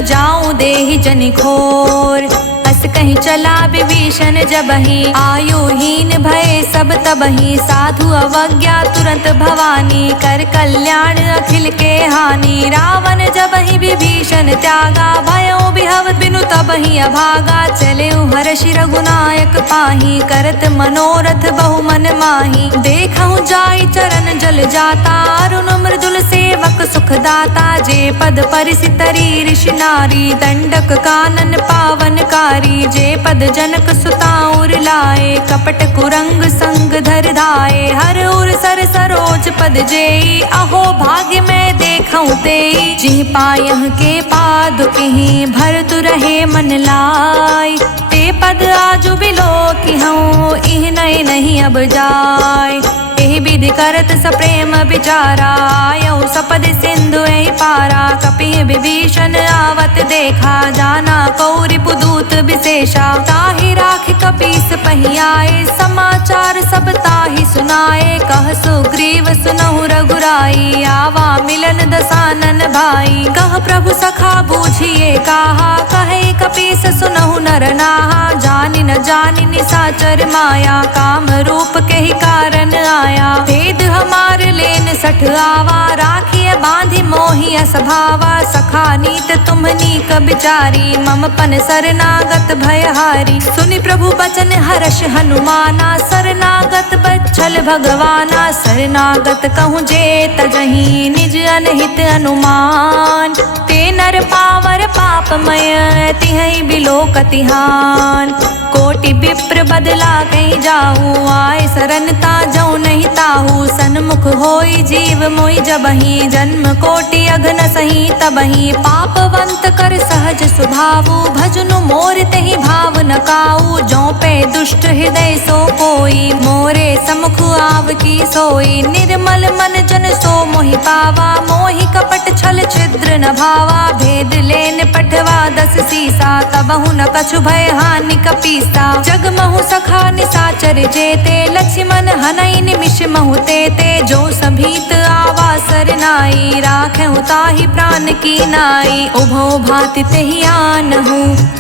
जाऊं देहि जनि घोर। अस कहीं चला विभीषण जबहि आयुहीन भय सब तबहि। साधु अवज्ञा तुरंत भवानी कर कल्याण अखिल के हानि। रावण जबहि विभीषण त्यागा भयो बिहव बिनु तबहि अभागा। चले हर्षि रघुनायक पाही करत मनोरथ बहु मन माही। देखहु जाई चरण जल जाता अरुण मृदुल सेवक सुख दाता। जे पद परिसि तरी ऋषि नारी दंडक कानन पावन कारी। जे पद जनक सुताउर लाए कपट कुरंग संग धर धाए। हर उर सर सरोज पद जेई अहो भाग्य में देखऊं तेई। जिह पायह के पादुकहि भरतु रहे मन लाई। ते पद आजु बिलो कि हूँ इह नहीं अब जाय। एहि विधि करत सप्रेम विचारा, आयऊ सपद सिंधु एहि पारा। कपिहि विभीषण आवत देखा, जाना कौरि पुदूत विशेषा। ताहि राख कपीस पहियाए, समाचार सब ताहि सुनाए। कह सुग्रीव सुनहु रघुराई, आवा मिलन दसानन भाई। कह प्रभु सखा बूझिए काहा, कहे कपीस सुनहु नर नाहा। जानि न जानि निसाचर माया, काम रूप के ही कारण आया। भेद हमार लेन सठ आवा, राखिए बांधि मोहि असभावा। सखा नीत तुम्हनी क बिचारी, मम पन शरणागत भयहारी। सुनि प्रभु बचन हर्ष हनुमाना, शरणागत बच्छल भगवाना। शरणागत कहूँ जे तजहि, निज अनहित अनुमान। ते नर पावर पापमय, तिहै बिलोकतिहान। कोटि विप्र बदला कहीं जाऊँ, आए शरण ताजऊ नहीं ताहू। सन्मुख होई जीव मोहि जबहि, जन्म कोटि अघन सही तबहि। पापवंत कर सहज स्वभावु, भजनु मोर तेहि भाव न काऊ। जो पे दुष्ट हृदय सो कोई, मोरे समुख आव की सोई। निर्मल मन जन सो मोहि पावा, मोहि कपट छल छिद्र न भावा। भेद लेन पठवा दस सीसा, तबहु न कछु भय हानि कपीसा। जग महु सखा निसाचर जेते, लक्ष्मण हनई निमिष महु तेते। जो सभीत आवा सरनाई, राखें ताहि प्राण की नाई। उभौ भाति तेहि आनहु,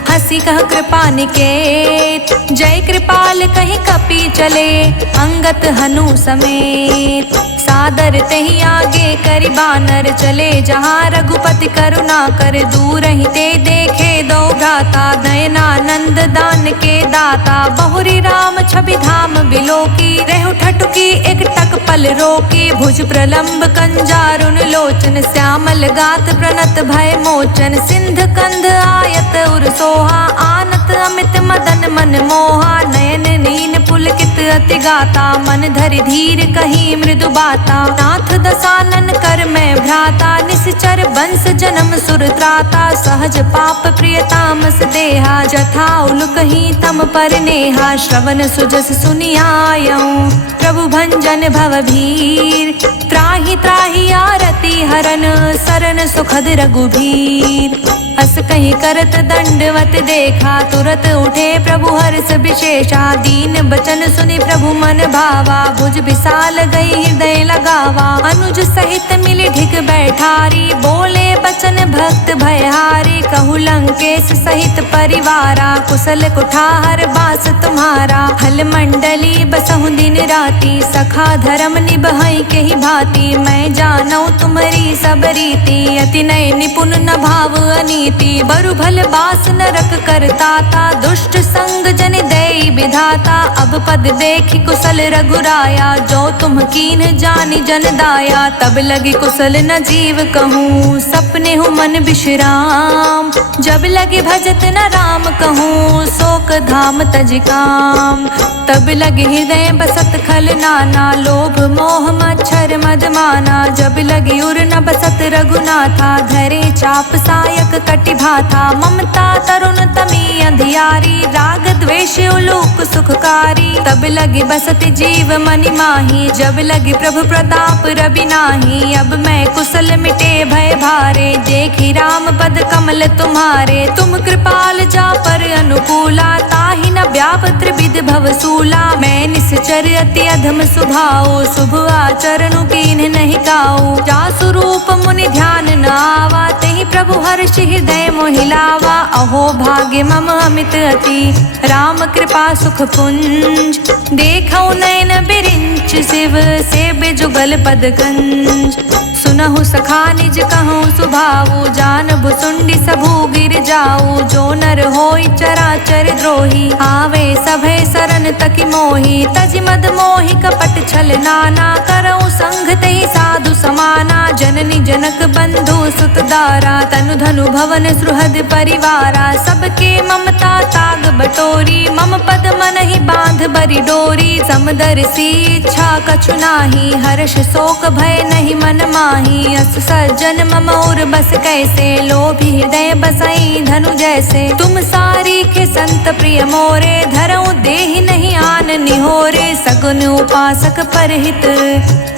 हंसी कह कृपा निकेत। जय कृपाल कहि कपि चले, अंगत हनु समेत। सादर तेहि आगे करि बानर चले, जहाँ रघुपति करुणा कर। दूर ही ते देखे दो भ्राता, नयनानंद दान के दाता। बहुरी राम छवि धाम बिलोकी, रेहु ठठुकी एक टक पल रोकी। भुज प्रलंब कंजारुन लोचन, श्यामल गात प्रणत भय मोचन। सिंध कंध आयत उर सोहा, आनत अमित मदन मन मोहा। नयन नीन पुलकित अति गाता, मन धरि धीर कही मृदु बाता। नाथ दसानन कर मैं भ्राता, निश्चर वंश जन्म सुर त्राता। सहज पाप प्रिय तामस देहा, जथा उलुक ही तम पर नेहा। श्रवण सुजस सुनियायऊँ, प्रभु भंजन भव भीर। त्राहि त्राहि आरती हरन, सरन सुखद रघुबीर। अस कहीं करत दंडवत देखा, तुरत उठे प्रभु हर्ष विशेषा। दीन बचन सुनि प्रभु मन भावा, भुज विशाल गई हृदय लगावा। अनुज सहित मिली ढिग बैठारी, बोले बचन भक्त भयहारी। कहु लंकेश सहित परिवारा, कुशल कुठार बास तुम्हारा। हल मंडली बसहु दिन राति, सखा धर्म निबहै के ही भांति। मैं जानऊ तुम्हारी सब रीति, अति नय निपुण न भाव अनीति। बरु भल बास नरक करताता, दुष्ट संग जन देई विधाता। अब पद देखि कुशल रघुराया, जो तुम कीन जानि जन दाया। तब लगी कुशल न जीव कहूँ, सपने हूँ मन विश्राम। जब लगे भजत न राम कहूँ, शोक धाम तज काम। तब लगे हृदय बसत खल नाना, लोभ मोह मच्छर मद माना। जब लगे उर न बसत रघुनाथा, धरे चाप सायक कटि भाथा। ममता तरुण तमी अंधियारी, राग द्वेष उलूक सुखकारी। तब लगे बसत जीव मनि माही, जब लगे प्रभु प्रताप रवि नाही। अब मैं कुशल मिटे भय भारे, देखी राम पद कमल तुम्हारे। तुम कृपाल जा पर अनुकूला, ताहि न व्याप त्रिविध भवसूला। मैं निश्चर अति अधम सुभाओ, शुभ आचरणु कीन्ह नहीं काऊ। जासु रूप मुनि ध्यान न आवा, तेहि प्रभु हर्ष हृदय मोहि लावा। अहो भाग्य मम अमित अति, राम कृपा सुख पुंज। देखौ नयन बिरिंच शिव, सेबे जुगल पद गंज। सुनहु सखा निज कहूँ सुभाऊ, जान भुसुंडी सबू गिर जाऊ। जो नर होई चराचर द्रोही, आवे सभय सरन तकि मोही। तजि मद मोहि कपट छल नाना, करऊँ संग तेहि साधु समाना। जननी जनक बंधु सुत दारा, तनु धनु भवन सुहृद परिवारा। सबके ममता ताग बटोरी, मम पद मन ही बांध बरी डोरी। समदर्शी इच्छा कछु नाही, हर्ष शोक भय नहीं मन माही। अस सज्जन मम और बस कैसे, लोभी हृदय बसाई धनु जैसे। तुम सारी के संत प्रिय मोरे, धरऊ देहि नहीं आन निहोरे। सगुन उपासक परहित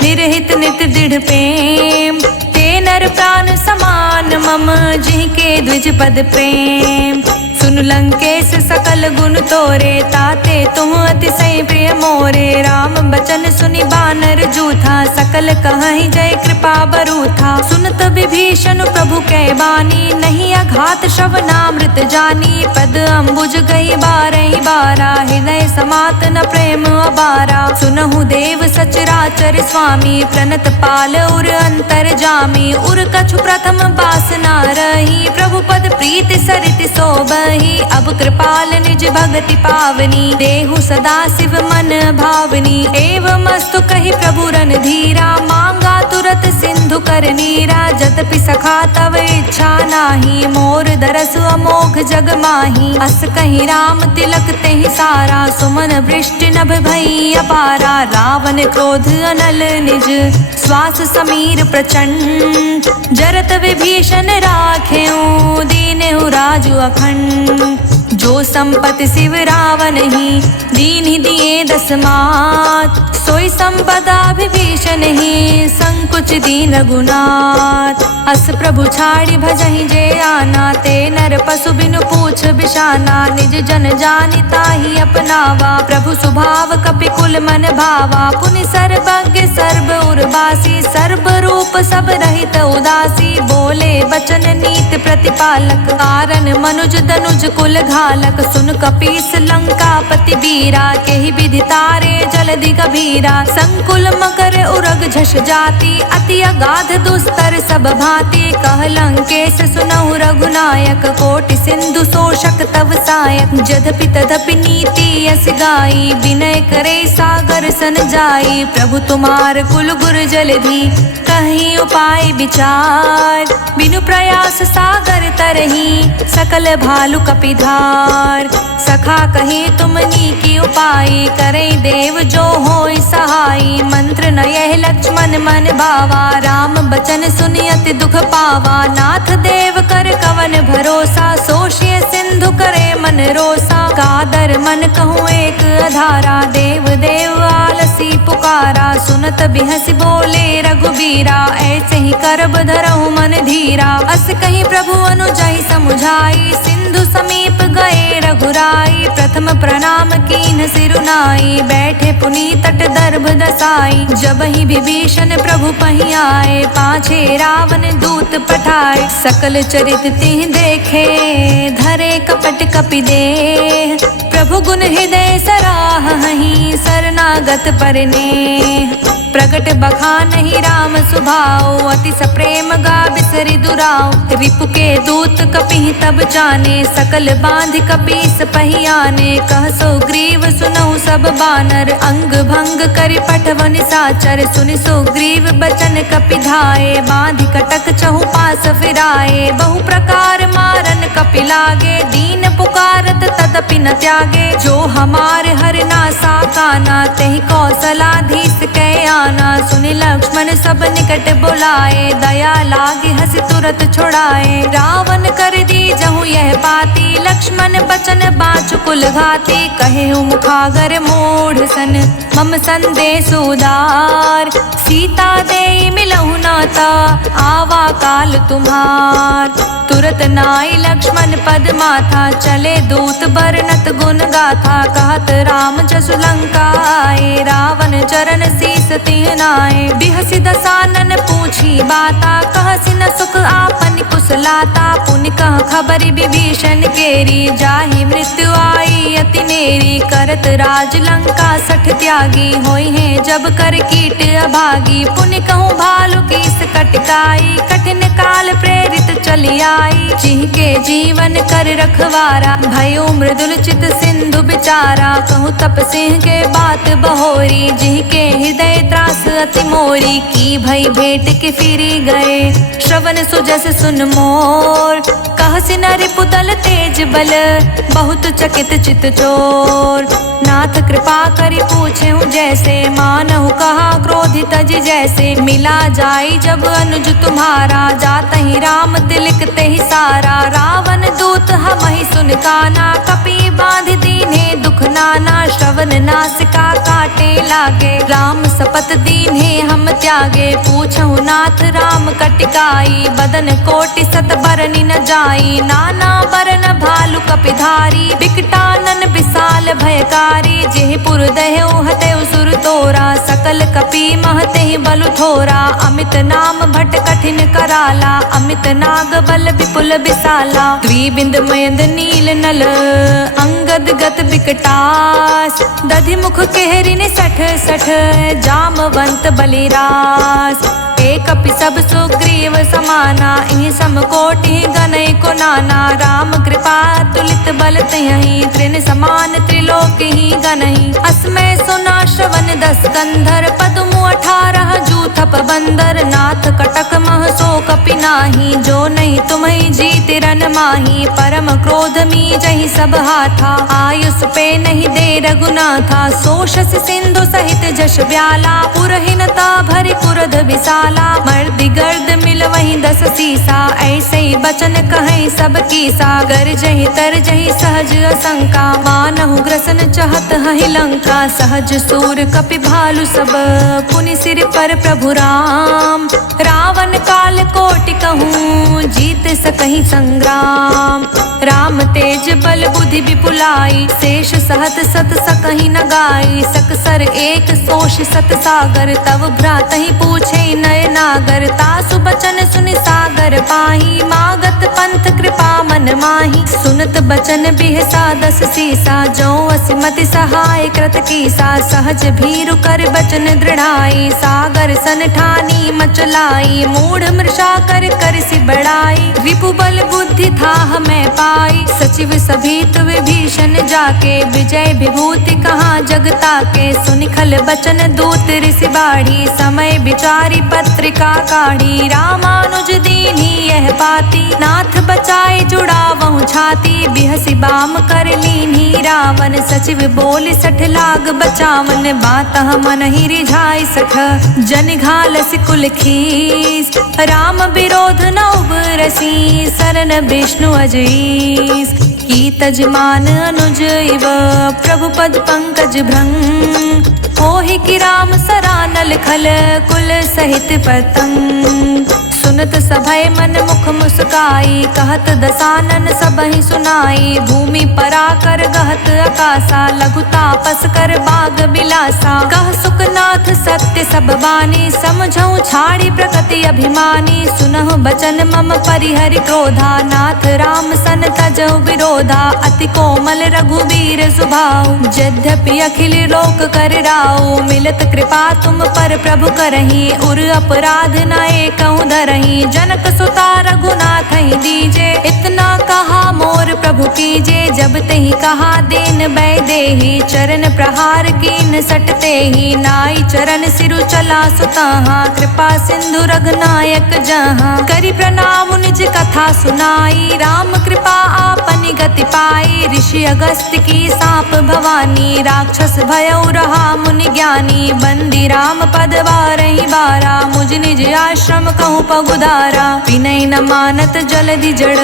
निरहित नित दृढ़ प्रेम, ते नर प्राण समान मम जिनके द्विज पद प्रेम। सुन लंकेश सकल गुण तोरे, ताते तुम अतिशय प्रिय मोरे। राम बचन सुनि बानर जूथा, सकल कहहि जय कृपा बरूथा। सुनत विभीषण प्रभु कै बानी, नहीं अघात श्रवणामृत जानी। पद अम्बुज गई बारहि बारा, हृदय समात न प्रेम अबारा। सुनहु देव सचराचर स्वामी, प्रणत पाल उर अंतर जामी। उर कछु प्रथम बासना रही, प्रभु पद प्रीति सरित सोबहि। अब कृपाल निज भगति पावनी, देहु सदा शिव मन भावनी। एवं अस्तु कहि प्रभु रणधीरा, मांगा तुरत सिंधु कर नीरा। जतपि सखा तव इच्छा नाही, मोर दरस अमोघ जग माही। अस कहि राम तिलक तेहि सारा, सुमन वृष्टि नभ भई अपारा। रावण क्रोध अनल निज, श्वास समीर प्रचंड। जरत विभीषण राखेऊ, दीनेहु राजु अखंड। जो संपत्ति शिव रावण ही, दीन्हि दिए दस मात। सोई संपदा विभीषण ही, संकुच दीन रघुनाथ। अस प्रभु छाड़ी भजहि जे आना, ते नर पशु बिनु पूछ बिशाना। निज जन जानि ताहि अपनावा, प्रभु स्वभाव कपिकुल मन भावा। पुनि सर्वज्ञ सर्व उर्वासी, सर्व रूप सब रहित उदासी। बोले बचन नीत प्रतिपालक, कारण मनुज दनुज कुल घालक। सुन कपीस लंकापति वीरा, केहि विधि तारे जलधि गभीरा। संकुल मकर उरग झष जाति, अति अगाध दुस्तर सब भांति। कह लंकेश सुनहु रघुनायक, कोटि सिंधु शोषक तव सायक। जधपि तदपि नीति यस गाई, विनय करे सागर सन जाई। प्रभु तुम्हार कुल गुर जलधि, कहीं उपाय विचार। बिनु प्रयास सागर तरही, सकल भालु कपिधार। सखा कही तुमनी की उपाय, करे देव जो होय सहाय। मंत्र न यह लक्ष्मण मन भावा, राम बचन सुनि अति दुख पावा। नाथ देव कर कवन भरोसा, सोषिय सिंधु करे मन रोसा। कादर मन कहूँ एक अधारा, देव देव आलसी पुकारा। सुनत बिहसि बोले रघुबीरा, ऐसे ही करब धरहु मन धीरा। अस कहीं प्रभु अनुजहि समुझाई, सिंधु समीप गए रघुराई। प्रथम प्रणाम कीन सिरुनाई, बैठे पुनि तट दर्भ दसाई। जब ही विभीषण प्रभु पहि आए, पाछे रावण दूत पठाए। सकल चरित तिह देखे, धरे कपट कपि देह। प्रभु गुण हृदय सराहहि, शरणागत परनेह। प्रगट बखानहि राम सुभाऊ, अति सप्रेम गा बिसरि दुराऊ। रिपु के दूत कपिहि तब जाने, सकल बांधि कपीस पहि आने। कह सुग्रीव सुनहु सब बानर, अंग भंग करि पठव निसाचर। सुनि सुग्रीव बचन कपि धाये, बांधि कटक चहु पास फिराए। बहु प्रकार मारन कपि लागे, दीन पुकारत तदपि न त्यागे। जो हमार हरना साकाना, तेहि कौशलाधीश कै आना। सुनि लक्ष्मण सब निकट बुलाए, दया लागे हंसी तुरत छुड़ाए। रावण कर दी जहु यह बाती, लक्ष्मण बचन बाँचु कुल घाती। कहे मुखागर मूढ़ सन, मम संदेश उदार। सीता दे मिलहु नाता, आवा काल तुम्हार। तुरत नाई लक्ष्मण पद माथा, चले दूत बरनत गुण गाथा। कहत राम जसु लंका आए, रावण चरण शीस तिह नाए। बिहसि दसानन पूछी बाता, कहसि न सुख आपन कुशलाता। पुनि कह खबरि विभीषण केरी, जाहि मृत्यु आई अति नेरी। करत राज लंका सठ त्यागी, होई है जब कर कीट अभागी। पुनि कहूँ भालु कीस कटकाई, कठिन काल प्रेरित चली आई। जिनके जीवन कर रखवारा, भयो मृदुल चित सिंधु बिचारा। कहूँ तप सिंह के बात बहोरी, जिनके हृदय त्रास अति मोरी। की भई भेंट के फिरी गए, श्रवण सुजस सुन मोर। कहसि न रिपुदल तेज बल, बहुत चकित चित चोर। नाथ कृपा करि पूछेहु जैसे, मानहु कहा क्रोधित तज जैसे। मिला जाई जब अनुज तुम्हारा, जातहि राम तिलक तेहि सारा। काना, कपि बांध दीन्हे दुख नाना, श्रवण नासिका काटे लागे, राम सपत दीन्हे हम त्यागे, पूछहु नाथ राम कटिकाई, बदन कोटि सत बरनि न जाई, नाना बरन भालु कपिधारी, बिकटानन विशाल भयकारी, जेहि पुर दह्यु हतेउ सुर तोरा, सकल कपि महते बलु थोरा, अमित नाम भट कठिन कराला, अमित नाग बल विपुल विशाला, द्विबिंद मयंद नील नल, अंगद गत बिकटास, दधि मुख केहरिन सठ सठ, जामवंत बलिरास, एक कपि सब सुग्रीव समाना, इहि समकोटि गनई को नाना, राम कृपा तुलित बल तियहि, त्रिन समान त्रिलोकी गनहि, अस्मै सुना श्रवण 10 कंधर, पद्मु 18 जूथप बंदर, नाथ कटक मह सो कपि नाही, जो नहीं तुम्हि जीत रन माही, परम क्रोध मी जहि सब हाथा, आयुष पे नहीं दे रघुनाथा, सोषस सिंधु सहित जश ब्याला, पुरहीनता भरि कुरध विशाला, मर्दि गर्द मिल वहीं 10 सीसा, ऐसे ही बचन कहें सब कीसा, गरजहि तरजहि सहज असंका, मानहु ग्रसन चहत हहि लंका, सहज सूर कपि भालु सब, पुनि सिर पर प्रभु राम, रावण काल कोटि कहूँ, जीत सकहि संग्राम, राम तेज बल बुद्धि विपुलाई, शेष सहत सत सकहि न गाई, सकसर एक सोष सत सागर, तव भ्रातहि पूछे नय नागर, तासु बचन सुनि सागर पाही, मागत पंथ कृपा मन माही, सुनत बचन बिहसा 10 सीसा, जो असिमति सहाय कृत कीसा, सहज भीरु कर बचन दृढ़ाई, सागर सन ठानी मचलाई, मूढ़ मृषा कर कर सि बड़ाई, रिपु बल बुद्धि थाह मैं पाई, सचिव सभीत विभीषण जाके, विजय विभूति कहाँ जगता के, सुनि खल बचन दूत ऋषि बाढ़ी, समय विचारी पत्रिका काढ़ी, रामानुज दीन्ही यह पाती, नाथ बचाए जुड़ावहु छाती, बिहसि बाम कर लीन्ही रावण, सचिव बोल 60 लाग बचावन, बात मन ही रिझाई सख, जन घालस कुल खीस, राम विरोध न उबरसी, सरन विष्णु अजईस, की तजमान अनुज इव, प्रभु पद पंकज भृंग, होहि कि राम सरानल खल, कुल सहित पतंग, सुनत सभय मन मुख मुस्काई, कहत दसानन सबहि सुनाई, भूमि पराकर गहत आकाशा, लघु तापस कर बाग बिलासा, कह सुखनाथ सत्य सब बानी, समझऊ छाड़ी प्रकृति अभिमानी, सुनहु बचन मम परिहरि क्रोधा, नाथ राम सन तजऊ विरोधा, अति कोमल रघुबीर सुभाऊ, यद्यपि अखिल लोक कर राऊ, मिलत कृपा तुम पर प्रभु करही, उर अपराध न एकहु धरही, जनक सुता रघुनाथ ही दीजे, इतना कहा मोर प्रभु कीजे, जब तही कहा देन बै देहि, चरण प्रहार कीन सटते ही, नाई चरण सिरु चला सुताहा, कृपा सिंधु रघुनायक जहाँ, करि प्रणाम निज कथा सुनाई, राम कृपा आपनि गति पाई, ऋषि अगस्त्य की साप भवानी, राक्षस भयउ रहा मुनि ज्ञानी, बंदी राम पद बारहि बारा, मुझ निज आश्रम कहूँ पगुधारा, विनय न मानत जलधि जड़,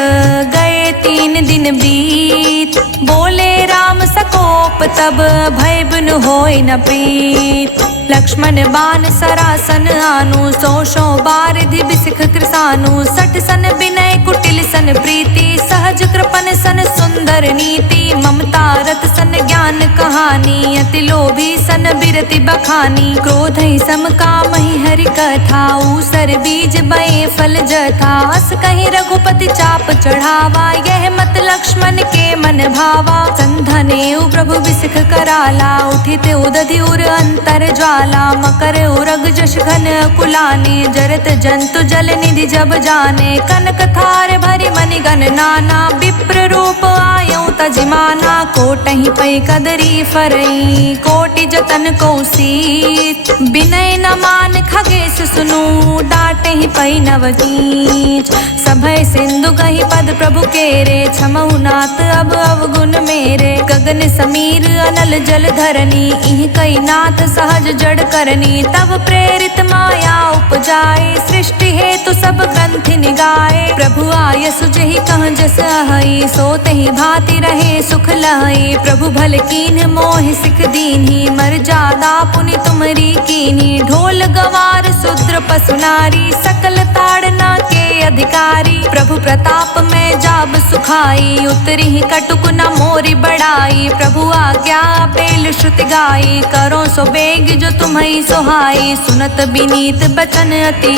गए 3 दिन बीत, बोले राम सकोप तब, भय बिनु होय न प्रीत, लक्ष्मण बाण सरासन आनु, सो बारिधि बिसिख कृसानु, 60 सन विनय कुटिल सन प्रीति, सहज कृपन सन सुंदर नीति, ममता रत सन ज्ञान कहानी, अति लोभी सन बिरति बखानी, क्रोध ही सम काम ही हरि कथा, ऊसर बीज बए फल जथा, अस कहीं रघुपति चाप चढ़ावा, यह मत लक्ष्मण के मन भावा, संधने प्रभु बिसिख कराला, उठित उदधि उर अंतर ज्वाला, मकर उरग जश घन कुलाने, जरत जंतु जल निधि जब जाने, कनक थार भरि मनि गण नाना, विप्र रूप आयऊ तजिमाना कोटहि पै कदरी फरई कोटि जतन को सीत बिनय न मान खगेश सुनु डांटहि पै नवनीत सभय सिंधु कहि पद प्रभु केरे क्षमहु नाथ अब अवगुण मेरे गगन समीर अनल जल धरनी इह कई नाथ सहज जड़ करनी तब प्रेरित माया उपजाए सृष्टि हेतु सब ग्रंथि निगाए प्रभु आय सुजहि कह जस अहई सो तहि भांति रहे सुख लहई प्रभु भल कीन्ह मोहि सिख दीन्ही मर जादा पुनि तुमरी कीन्ही ढोल गवार शूद्र पशु नारी सकल ताड़ना के अधिकारी प्रभु प्रताप में जाब सुखाई उतरी ही कटुक न मोरी बढ़ाई प्रभु आज्ञा पेल श्रुति गाई करो सो बेग जो तुम्हें सोहाई सुनत बिनीत बचन अति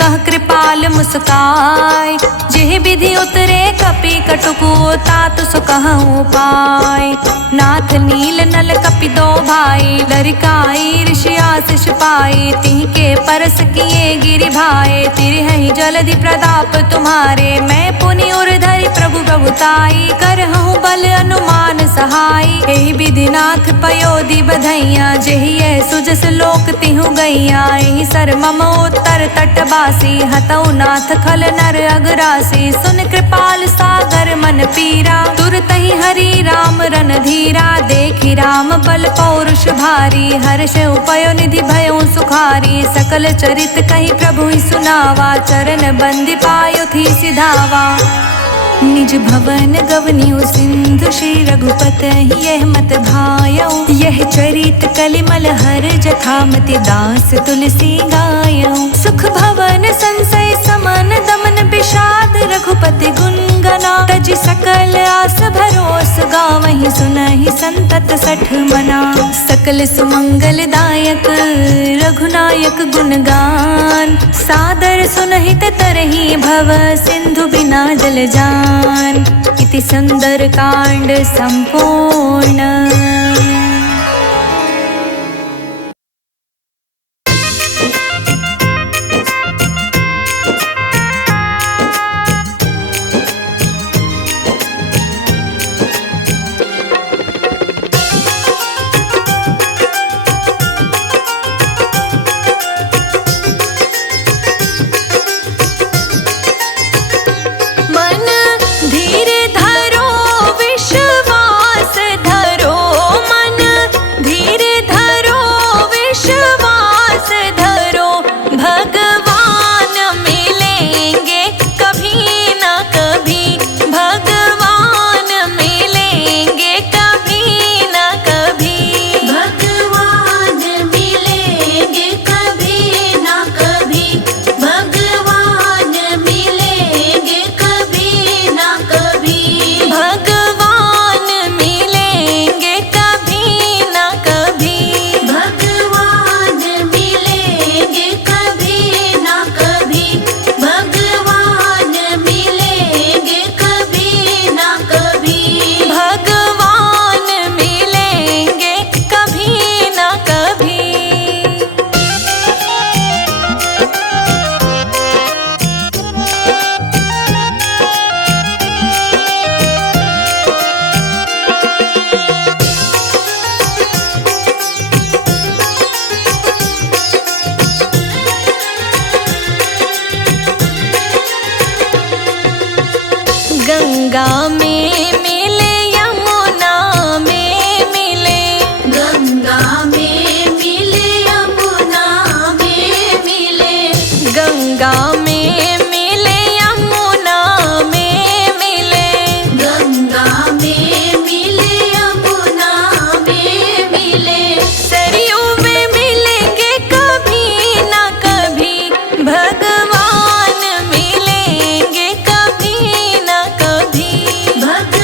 कह कृपाल मुस्काय जेह विधि उतरे कपि कटुकु तात सो कहूँ पाय नाथ नील नल कपि दो भाई लरिकाई ऋषि आशीष पाई तिह के परस किए गिरि भाई तिरहि जलधि प्रताप तुम्हारे मैं पुनि उर्धरि प्रभु प्रभुताई करहूँ बल अनुमान सहाई एहि विधि नाथ पयोधि बधैया जेहि सुजस लोक तिहु गैया एहि सर मम उत्तर तटवासी हतौ नाथ खल नर अगरासी सुन कृपाल सागर मन पीरा तुरतहि हरि राम रन धीरा देखि राम बल पौरुष भारी हर्ष उपयो निधि भयो सुखारी सकल चरित कहि प्रभु ही सुनावा चरण बंदी पायो थी सिधावा निज भवन गवनियो सिंधु श्री रघुपत यह मत भायो यह चरित कलिमल हर जखामति दास तुलसी गायो सुख भवन संशय समन दमन विषाद रघुपति गुण गना तजि सकल आस भरोस गावहि सुनहि संतत सठ मना सकल सुमंगल दायक रघुनायक गुणगान सादर सुनहित तरहि भव सिंधु बिना जल जान इति सुंदर कांड संपूर्ण। गंगा में मिले यमुना में मिले गंगा में मिले यमुना में मिले गंगा में मिले यमुना में मिले गंगा में मिले यमुना में मिले सरयू में मिलेंगे कभी ना कभी भगवान मिलेंगे कभी ना कभी भगवान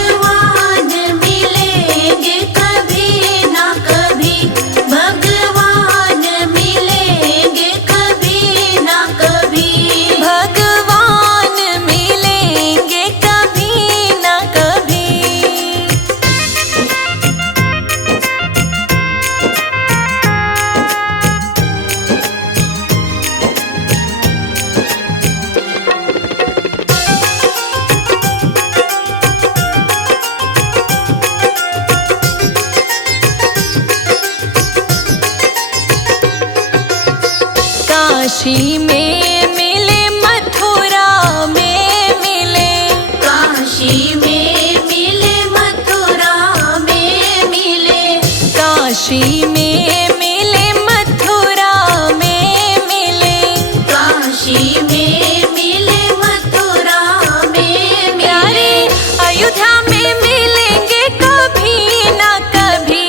अयोध्या में मिलेंगे कभी ना कभी,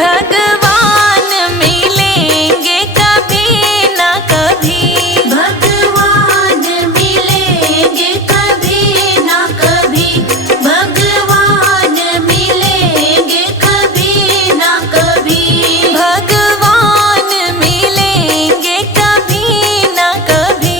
भगवान मिलेंगे कभी ना कभी, भगवान मिलेंगे कभी ना कभी, भगवान मिलेंगे कभी ना कभी, भगवान मिलेंगे कभी ना कभी।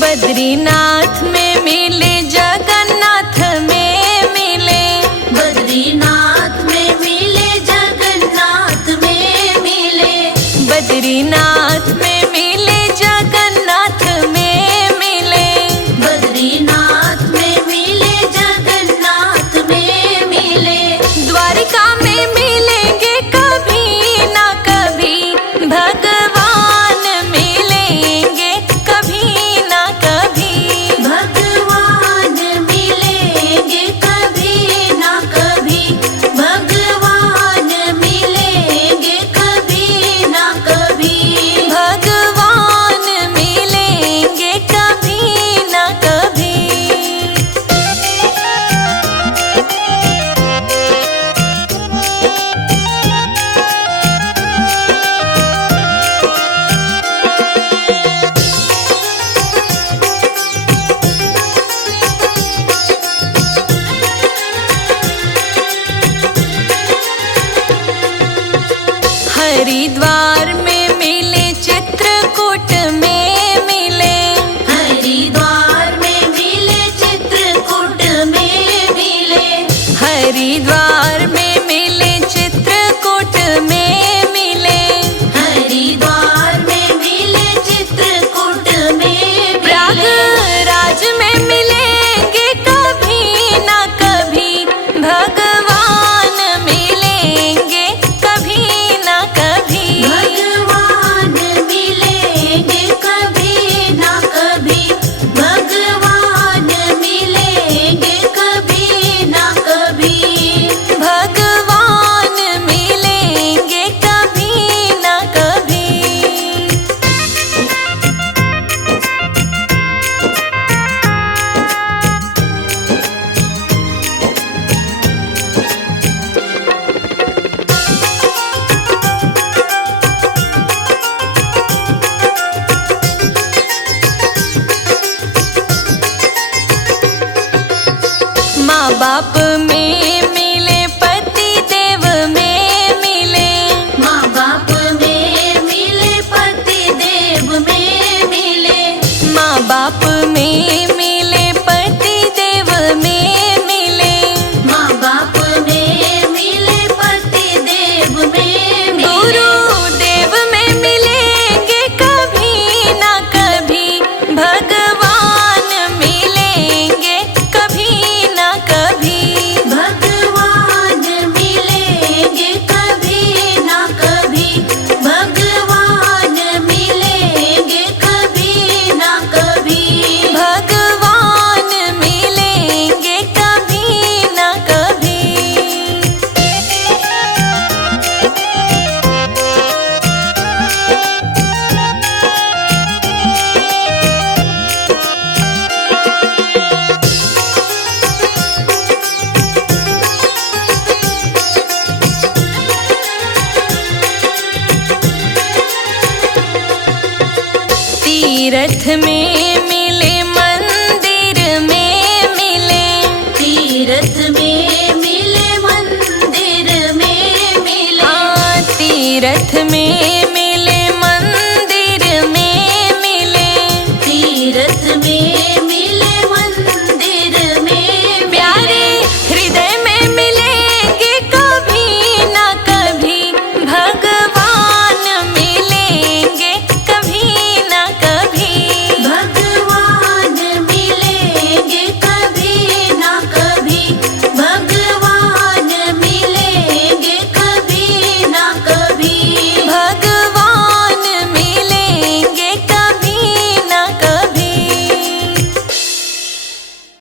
बद्रीनाथ में मिले, जगन्नाथ में मिले, बद्रीनाथ में मिले, जगन्नाथ में मिले, बद्रीनाथ में मिले, जगन्नाथ में मिले, बद्रीनाथ में मिले, जगन्नाथ में मिले, द्वारिका में मिलेंगे कभी ना कभी, भगवान मिलेंगे कभी ना कभी, भगवान मिलेंगे कभी ना कभी, भगवान मिलेंगे कभी ना कभी, भगवान मिलेंगे कभी ना कभी। हरिद्वार में मिले, चित्रकूट में मिले, हरिद्वार में मिले, चित्रकूट में मिले, हरिद्वार में मिले, चित्रकूट में मिले, हरिद्वार में मिले, चित्रकूट में मिले, प्रयागराज में मिलेंगे कभी ना कभी, भगवान मिलेंगे कभी ना कभी, भगवान मिलेंगे कभी ना कभी, भगवान मिलेंगे कभी ना कभी, भगवान मिलेंगे कभी ना कभी। माँ बाप में मिले, पति देव में मिले, माँ बाप में मिले, पति देव में मिले, माँ बाप में मिले, पति देव में मिले, माँ बाप में मिले, पति देव में मिले, गुरु देव में मिलेंगे कभी ना कभी, भगवान मिलेंगे कभी ना कभी, भगवान मिलेंगे कभी ना कभी, भगवान मिलेंगे कभी ना कभी, भगवान मिलेंगे कभी ना कभी। तीर्थ में मिले, मंदिर में मिले, तीर्थ में मिले, मंदिर में मिले, हाँ तीर्थ में